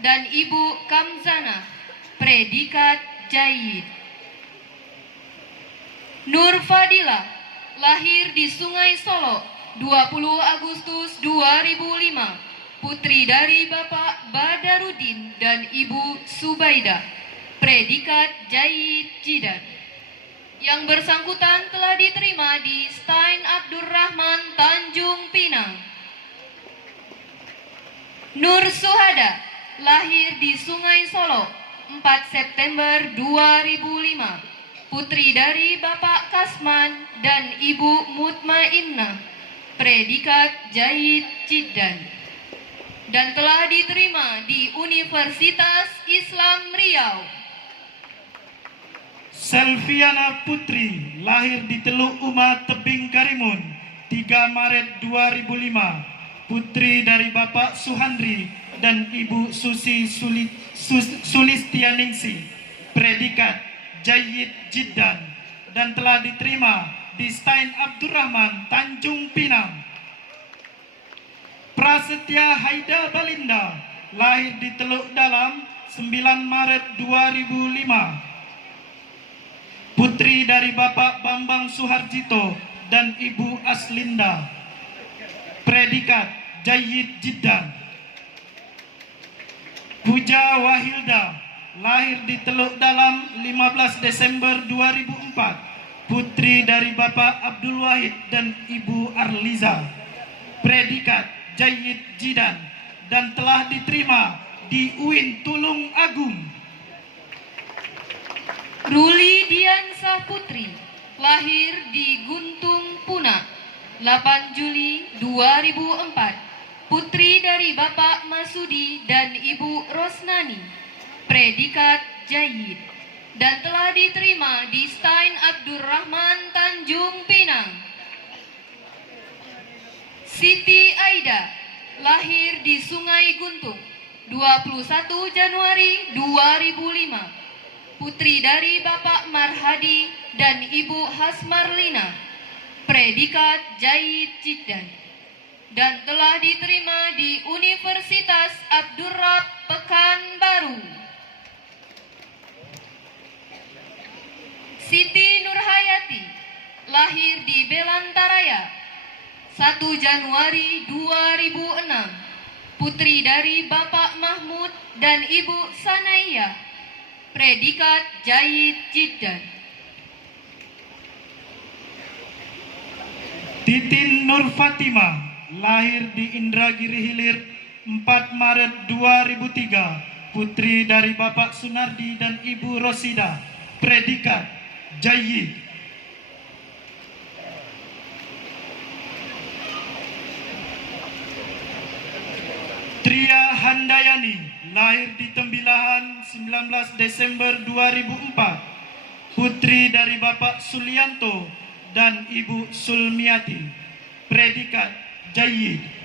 dan Ibu Kamzana, predikat Jaid. Nur Fadila, lahir di Sungai Solo 20 Agustus 2005. Putri dari Bapak Badarudin dan Ibu Subaidah, predikat Jaid Jidan. Yang bersangkutan telah diterima di Stein Abdurrahman, Tanjung Pinang. Nur Suhada, lahir di Sungai Solo 4 September 2005. Putri dari Bapak Kasman dan Ibu Mutmainnah, predikat Jaid Jidan, dan telah diterima di Universitas Islam Riau. Selviana Putri, lahir di Teluk Uma, Tebing Karimun 3 Maret 2005. Putri dari Bapak Suhandri dan Ibu Susi Sulistianingsi, predikat Jaid Jidan, dan telah diterima di Stein Abdurrahman, Tanjung Pinang. Prasetya Haida Balinda, lahir di Teluk Dalam 9 Maret 2005. Putri dari Bapak Bambang Suharjito dan Ibu Aslinda, predikat Jaid Jidan. Puja Wahilda, lahir di Teluk Dalam 15 Desember 2004. Putri dari Bapak Abdul Wahid dan Ibu Arliza, predikat Jaid Jidan, dan telah diterima di UIN Tulung Agung. Ruli Diansah Putri, lahir di Guntung Puna 8 Juli 2004. Putri dari Bapak Masudi dan Ibu Rosnani, predikat Jaid, dan telah diterima di Stein Abdurrahman, Tanjung Pinang. Siti Aida, lahir di Sungai Guntung 21 Januari 2005. Putri dari Bapak Marhadi dan Ibu Hasmarlina, predikat Jaid Jidan, dan telah diterima di Universitas Abdurrab Pekanbaru. Siti Nurhayati, lahir di Belantaraya, 1 Januari 2006, putri dari Bapak Mahmud dan Ibu Sanaya, predikat Jayyid Jiddan. Titin Nur Fatimah, lahir di Indragiri Hilir 4 Maret 2003, putri dari Bapak Sunardi dan Ibu Rosida, predikat Jayyid. Tria Handayani, lahir di Tembilahan 19 Desember 2004, putri dari Bapak Sulianto dan Ibu Sulmiati, predikat Jayyid.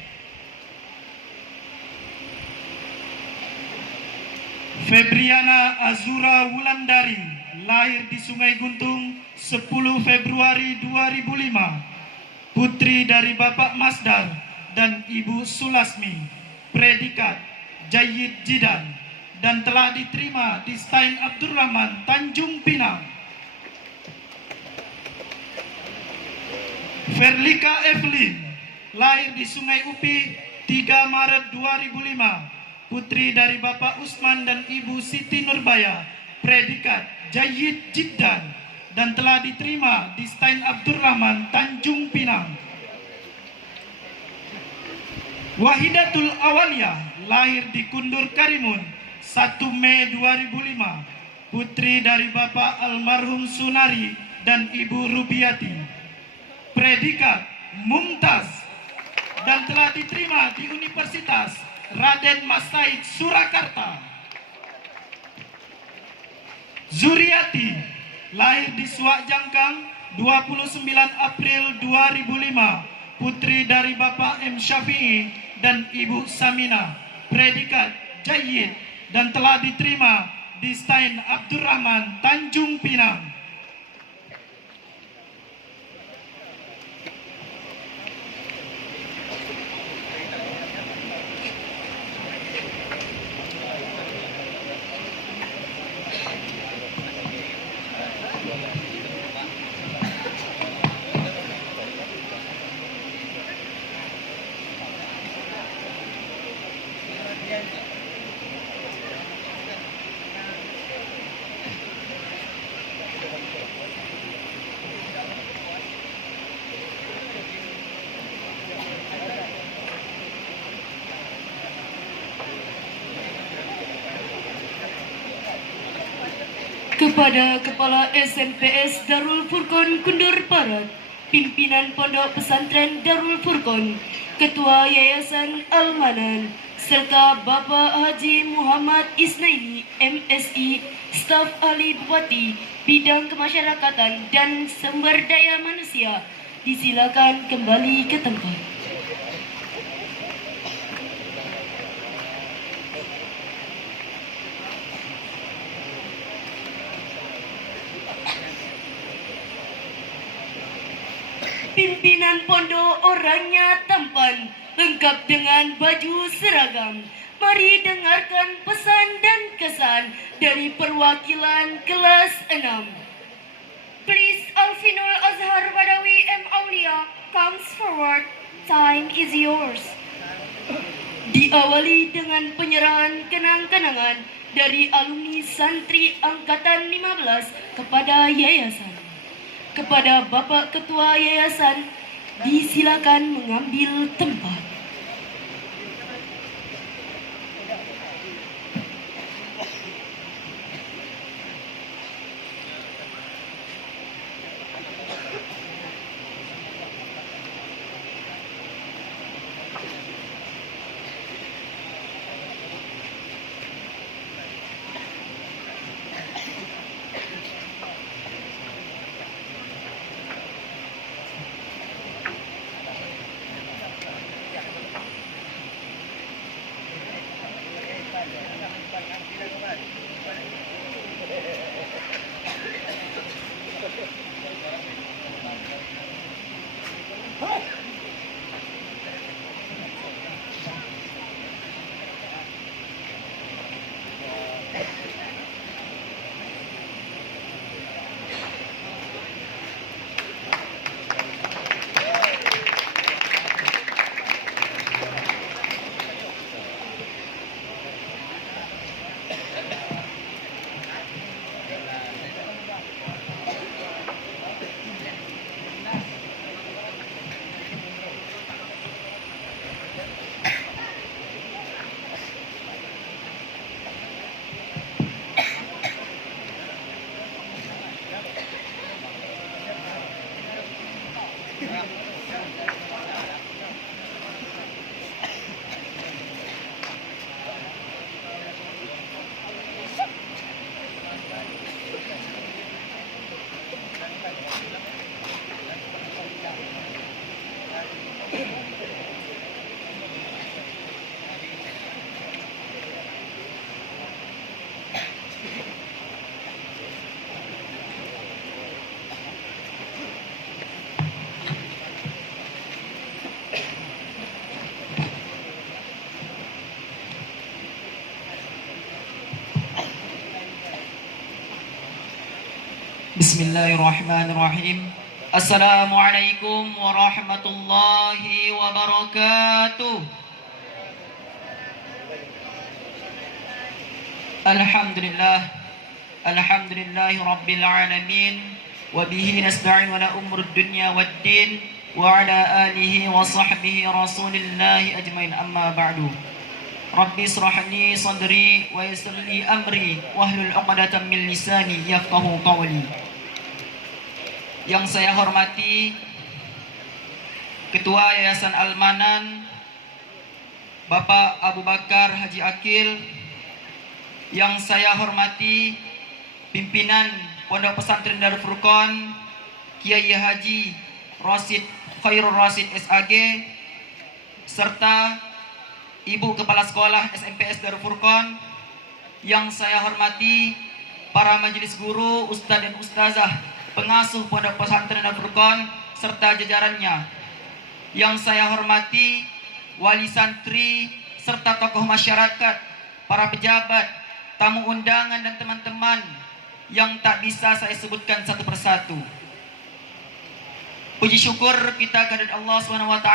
Febriana Azura Wulandari, lahir di Sungai Guntung 10 Februari 2005, putri dari Bapak Masdar dan Ibu Sulasmi, predikat Jayyid Jidan, dan telah diterima di Stain Abdurrahman, Tanjung Pinang. Verlika Evelyn, lahir di Sungai Upi 3 Maret 2005, putri dari Bapak Usman dan Ibu Siti Nurbaya, predikat Jayyid Jiddan, dan telah diterima di Stain Abdurrahman, Tanjung Pinang. Wahidatul Awaliyah, lahir di Kundur Karimun 1 Mei 2005, putri dari Bapak Almarhum Sunari dan Ibu Rubiati, predikat Mumtaz, dan telah diterima di Universitas Raden Mas Said Surakarta. Zuriati, lahir di Suak Jangkang 29 April 2005, putri dari Bapak M. Syafi'i dan Ibu Samina, predikat Jayyid, dan telah diterima di Stain Abdurrahman, Tanjung Pinang. Kepada Kepala SMPS Darul Furqon Kundur Barat, pimpinan Pondok Pesantren Darul Furqon, Ketua Yayasan Al-Manan, serta Bapak Haji Muhammad Isnaini, MSI, staf ahli Bupati, bidang kemasyarakatan dan sumber daya manusia, disilakan kembali ke tempat. Pimpinan pondok orangnya tampan, lengkap dengan baju seragam. Mari dengarkan pesan dan kesan dari perwakilan kelas 6. Please, Alfinul Azhar Badawi M. Aulia comes forward. Time is yours. Diawali dengan penyerahan kenang-kenangan dari alumni santri Angkatan 15 kepada yayasan. Kepada Bapak Ketua Yayasan, disilakan mengambil tempat. Bismillahirrahmanirrahim. Assalamualaikum warahmatullahi wabarakatuh. Alhamdulillah. Alhamdulillahi rabbil alamin. Wa bihi nasta'in wa la umur dunya waddin. Wa ala alihi wa sahbihi rasulillahi ajmain, amma ba'du. Rabbi israh li sadri wa yassir li amri wahlul 'uqdatam min lisani yafqahu qawli. Yang saya hormati Ketua Yayasan Al-Manan Bapak Abu Bakar Haji Akil, yang saya hormati pimpinan Pondok Pesantren Darul Furqan Kiai Haji Rasid Khairul Rasid SAG, serta Ibu Kepala Sekolah SMPS Darul Furqan. Yang saya hormati para majelis guru, ustadz dan ustazah, pengasuh Pondok Pesantren Darul Furqan serta jajarannya. Yang saya hormati wali santri serta tokoh masyarakat, para pejabat, tamu undangan dan teman-teman yang tak bisa saya sebutkan satu persatu. Puji syukur kita kehadirat Allah SWT,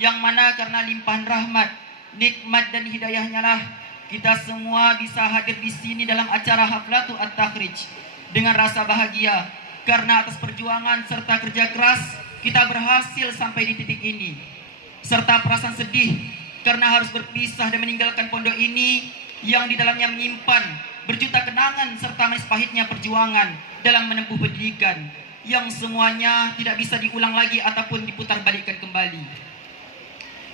yang mana karena limpahan rahmat, nikmat dan hidayahnya lah kita semua bisa hadir di sini dalam acara Haflatu At-Takhrij dengan rasa bahagia karena atas perjuangan serta kerja keras kita berhasil sampai di titik ini, serta perasaan sedih karena harus berpisah dan meninggalkan pondok ini yang di dalamnya menyimpan berjuta kenangan serta manis pahitnya perjuangan dalam menempuh pendidikan yang semuanya tidak bisa diulang lagi ataupun diputar balikkan kembali.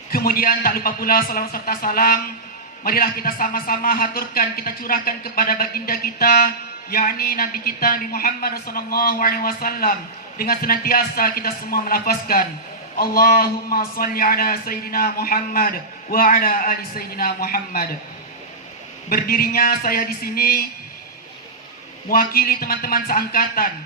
Kemudian tak lupa pula salawat serta salam marilah kita sama-sama haturkan, kita curahkan kepada baginda kita, yakni Nabi kita Nabi Muhammad SAW, dengan senantiasa kita semua melafazkan Allahumma salli ala Sayyidina Muhammad wa ala ali Sayyidina Muhammad. Berdirinya saya di sini mewakili teman-teman seangkatan,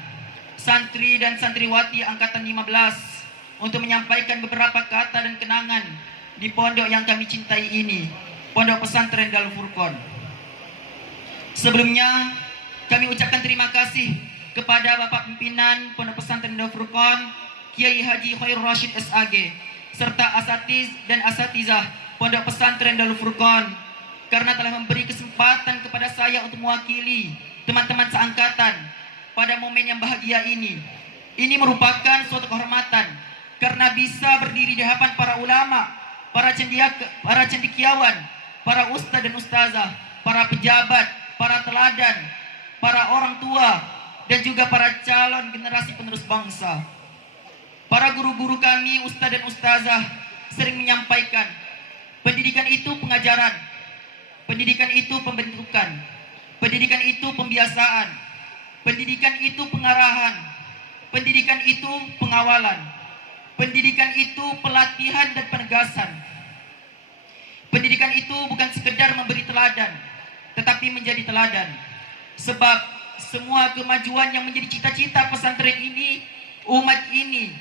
santri dan santriwati angkatan 15 untuk menyampaikan beberapa kata dan kenangan di pondok yang kami cintai ini, Pondok Pesantren Darul Furqan. Sebelumnya kami ucapkan terima kasih kepada Bapak Pimpinan Pondok Pesantren Darul Furqan Kiai Haji Khairul Rasid SAG serta asatiz dan asatizah Pondok Pesantren Darul Furqan karena telah memberi kesempatan kepada saya untuk mewakili teman-teman seangkatan pada momen yang bahagia ini. Ini merupakan suatu kehormatan karena bisa berdiri di hadapan para ulama, para cendekiawan, para ustadz dan ustazah, para pejabat, para teladan, para orang tua, dan juga para calon generasi penerus bangsa. Para guru-guru kami, ustadz dan ustazah, sering menyampaikan pendidikan itu pengajaran, pendidikan itu pembentukan, pendidikan itu pembiasaan, pendidikan itu pengarahan, pendidikan itu pengawalan, pendidikan itu pelatihan dan penegasan. Pendidikan itu bukan sekedar memberi teladan, tetapi menjadi teladan. Sebab semua kemajuan yang menjadi cita-cita pesantren ini, umat ini,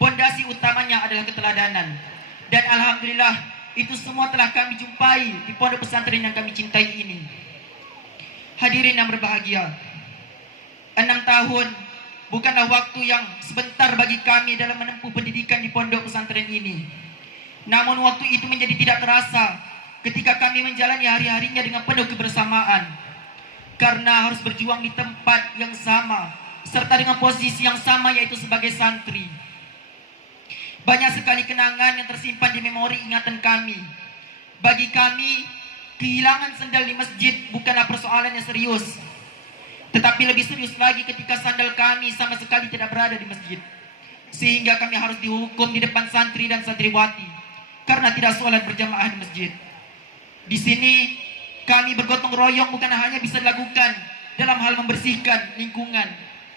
pondasi utamanya adalah keteladanan. Dan alhamdulillah itu semua telah kami jumpai di pondok pesantren yang kami cintai ini. Hadirin yang berbahagia, 6 tahun bukanlah waktu yang sebentar bagi kami dalam menempuh pendidikan di pondok pesantren ini. Namun waktu itu menjadi tidak terasa ketika kami menjalani hari-harinya dengan penuh kebersamaan, karena harus berjuang di tempat yang sama serta dengan posisi yang sama, yaitu sebagai santri. Banyak sekali kenangan yang tersimpan di memori ingatan kami. Bagi kami, kehilangan sandal di masjid bukanlah persoalan yang serius, tetapi lebih serius lagi ketika sandal kami sama sekali tidak berada di masjid, sehingga kami harus dihukum di depan santri dan santriwati karena tidak sholat berjamaah di masjid. Di sini kami bergotong royong bukan hanya bisa dilakukan dalam hal membersihkan lingkungan,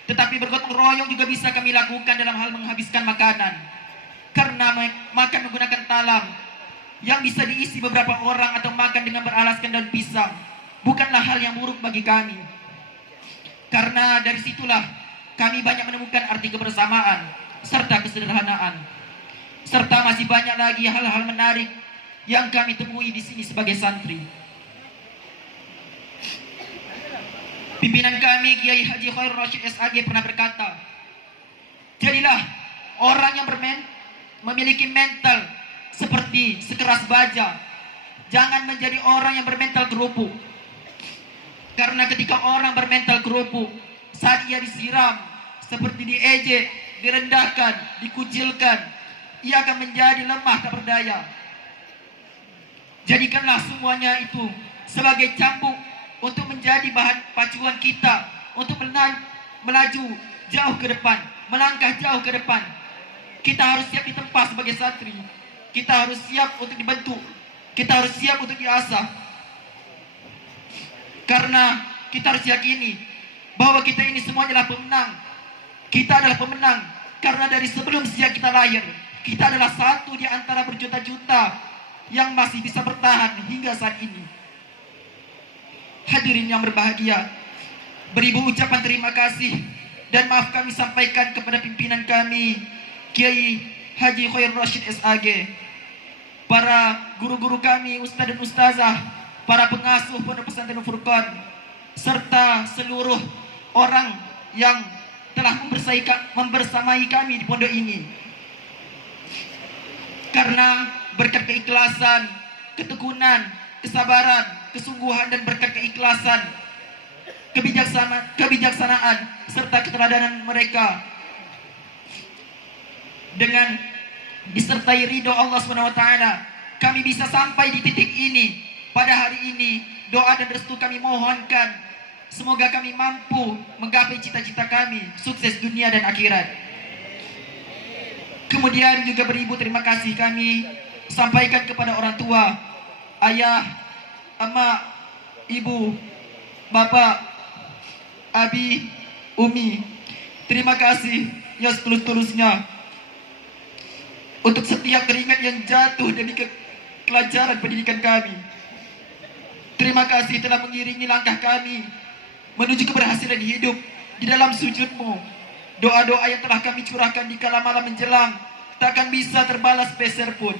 tetapi bergotong royong juga bisa kami lakukan dalam hal menghabiskan makanan. Karena makan menggunakan talam yang bisa diisi beberapa orang atau makan dengan beralaskan daun pisang bukanlah hal yang buruk bagi kami. Karena dari situlah kami banyak menemukan arti kebersamaan serta kesederhanaan. Serta masih banyak lagi hal-hal menarik yang kami temui di sini sebagai santri. Pimpinan kami Kiai Haji Khairul Rasyid SAG pernah berkata, jadilah orang yang memiliki mental seperti sekeras baja. Jangan menjadi orang yang bermental kerupuk. Karena ketika orang bermental kerupuk, saat ia disiram, seperti diejek, direndahkan, dikucilkan, ia akan menjadi lemah tak berdaya. Jadikanlah semuanya itu sebagai cambuk untuk menjadi bahan pacuan kita untuk melaju jauh ke depan, melangkah jauh ke depan. Kita harus siap ditempa sebagai santri. Kita harus siap untuk dibentuk. Kita harus siap untuk diasah. Karena kita harus yakini bahwa kita ini semua adalah pemenang. Kita adalah pemenang karena dari sebelum sejak kita lahir, kita adalah satu di antara berjuta-juta yang masih bisa bertahan hingga saat ini. Hadirin yang berbahagia, beribu ucapan terima kasih dan maaf kami sampaikan kepada pimpinan kami Kiai Haji Khairul Rasyid SAG, para guru-guru kami, ustaz dan ustazah, para pengasuh Pondok Pesantren Furqan, serta seluruh orang yang telah membersamai kami di pondok ini. Karena berkat keikhlasan, ketekunan, kesabaran, kesungguhan dan berkat keikhlasan, kebijaksanaan serta keteladanan mereka, dengan disertai ridho Allah SWT, kami bisa sampai di titik ini. Pada hari ini, doa dan restu kami mohonkan, semoga kami mampu menggapai cita-cita kami, sukses dunia dan akhirat. Kemudian juga beribu terima kasih kami sampaikan kepada orang tua, ayah, emak, ibu, bapak, abi, umi. Terima kasih yang setulus-tulusnya untuk setiap keringat yang jatuh demi kelancaran pendidikan kami. Terima kasih telah mengiringi langkah kami menuju keberhasilan hidup di dalam sujud-Mu. Doa-doa yang telah kami curahkan di kala malam menjelang takkan bisa terbalas peser pun.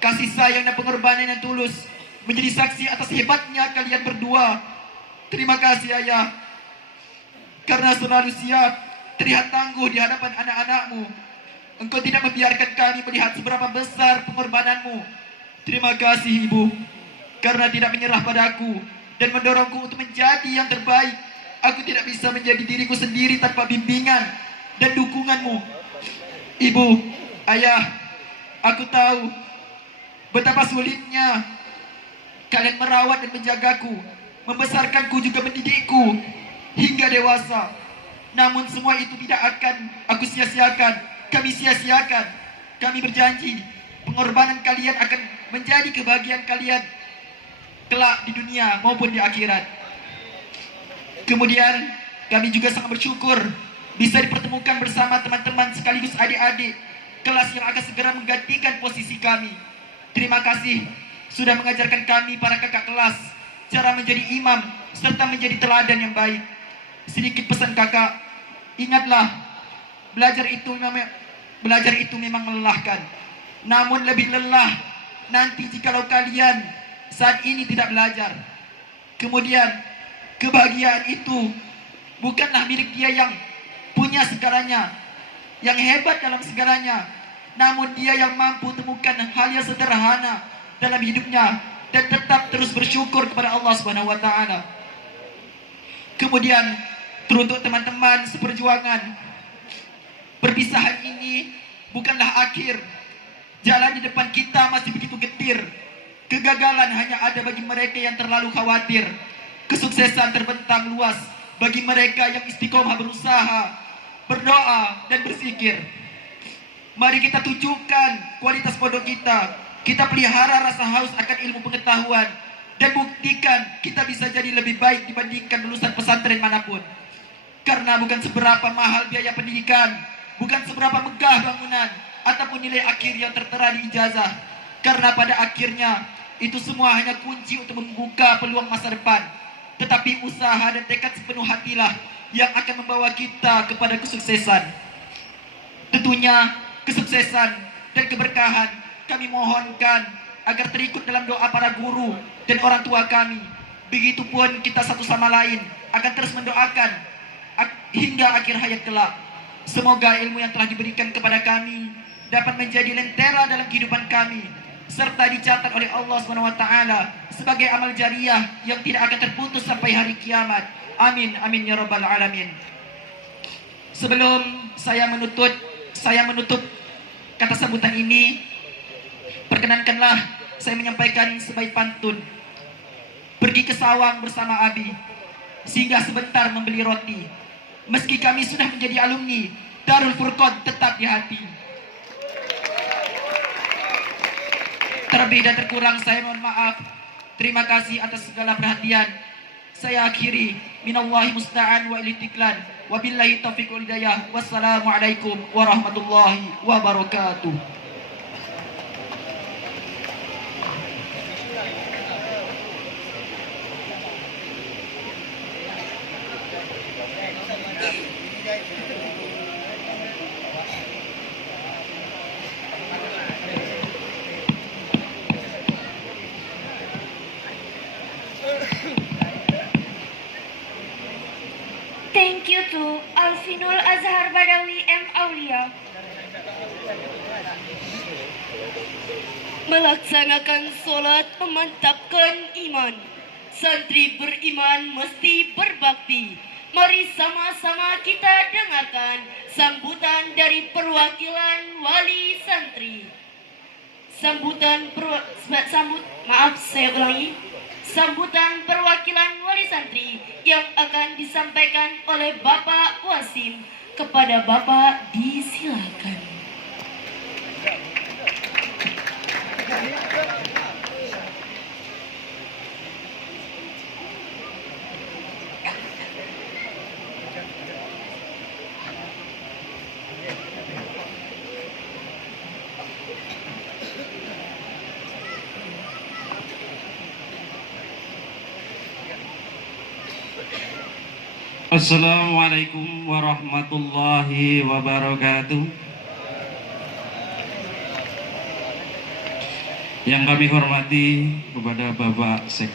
Kasih sayang dan pengorbanan yang tulus menjadi saksi atas hebatnya kalian berdua. Terima kasih ayah, karena selalu siap terlihat tangguh di hadapan anak-anakmu. Engkau tidak membiarkan kami melihat seberapa besar pengorbananmu. Terima kasih ibu, karena tidak menyerah padaku dan mendorongku untuk menjadi yang terbaik. Aku tidak bisa menjadi diriku sendiri tanpa bimbingan dan dukunganmu. Ibu, ayah, aku tahu betapa sulitnya kalian merawat dan menjagaku, membesarkanku juga mendidikku hingga dewasa. Namun semua itu tidak akan aku sia-siakan. Kami sia-siakan. Kami berjanji pengorbanan kalian akan menjadi kebahagiaan kalian kelak di dunia maupun di akhirat. Kemudian kami juga sangat bersyukur bisa dipertemukan bersama teman-teman sekaligus adik-adik kelas yang akan segera menggantikan posisi kami. Terima kasih sudah mengajarkan kami para kakak kelas cara menjadi imam serta menjadi teladan yang baik. Sedikit pesan kakak, ingatlah belajar itu memang melelahkan. Namun lebih lelah nanti jikalau kalian saat ini tidak belajar. Kemudian kebahagiaan itu bukanlah milik dia yang punya segalanya, yang hebat dalam segalanya, namun dia yang mampu temukan hal yang sederhana dalam hidupnya dan tetap terus bersyukur kepada Allah Subhanahu wa taala. Kemudian teruntuk teman-teman seperjuangan, perpisahan ini bukanlah akhir. Jalan di depan kita masih begitu getir. Kegagalan hanya ada bagi mereka yang terlalu khawatir. Kesuksesan terbentang luas bagi mereka yang istiqomah berusaha, berdoa, dan berzikir. Mari kita tunjukkan kualitas pondok kita. Kita pelihara rasa haus akan ilmu pengetahuan dan buktikan kita bisa jadi lebih baik dibandingkan lulusan pesantren manapun. Karena bukan seberapa mahal biaya pendidikan, bukan seberapa megah bangunan, ataupun nilai akhir yang tertera di ijazah. Karena pada akhirnya itu semua hanya kunci untuk membuka peluang masa depan. Tetapi usaha dan tekad sepenuh hatilah yang akan membawa kita kepada kesuksesan. Tentunya kesuksesan dan keberkahan kami mohonkan agar terikut dalam doa para guru dan orang tua kami. Begitupun kita satu sama lain akan terus mendoakan hingga akhir hayat kelak. Semoga ilmu yang telah diberikan kepada kami dapat menjadi lentera dalam kehidupan kami, serta dicatat oleh Allah SWT sebagai amal jariah yang tidak akan terputus sampai hari kiamat. Amin, amin ya rabbal alamin. Sebelum saya menutup kata sambutan ini, perkenankanlah saya menyampaikan sebaik pantun. Pergi ke sawang bersama Abi, singgah sebentar membeli roti. Meski kami sudah menjadi alumni, Darul Furqan tetap di hati. Terlebih dan terkurang saya mohon maaf. Terima kasih atas segala perhatian. Saya akhiri. Minallahi musta'an wa ilaitiklan. Wabillahi taufiq wal hidayah. Wassalamualaikum warahmatullahi wabarakatuh. Thank you to Alfinul Azhar Badawi M. Aulia. Melaksanakan solat memantapkan iman. Santri beriman mesti berbakti. Mari sama-sama kita dengarkan sambutan dari perwakilan wali santri. Sambutan perwakilan wali santri yang akan disampaikan oleh Bapak Wasim. Kepada Bapak disilakan. Assalamualaikum warahmatullahi wabarakatuh. Yang kami hormati kepada Bapak Sekretariat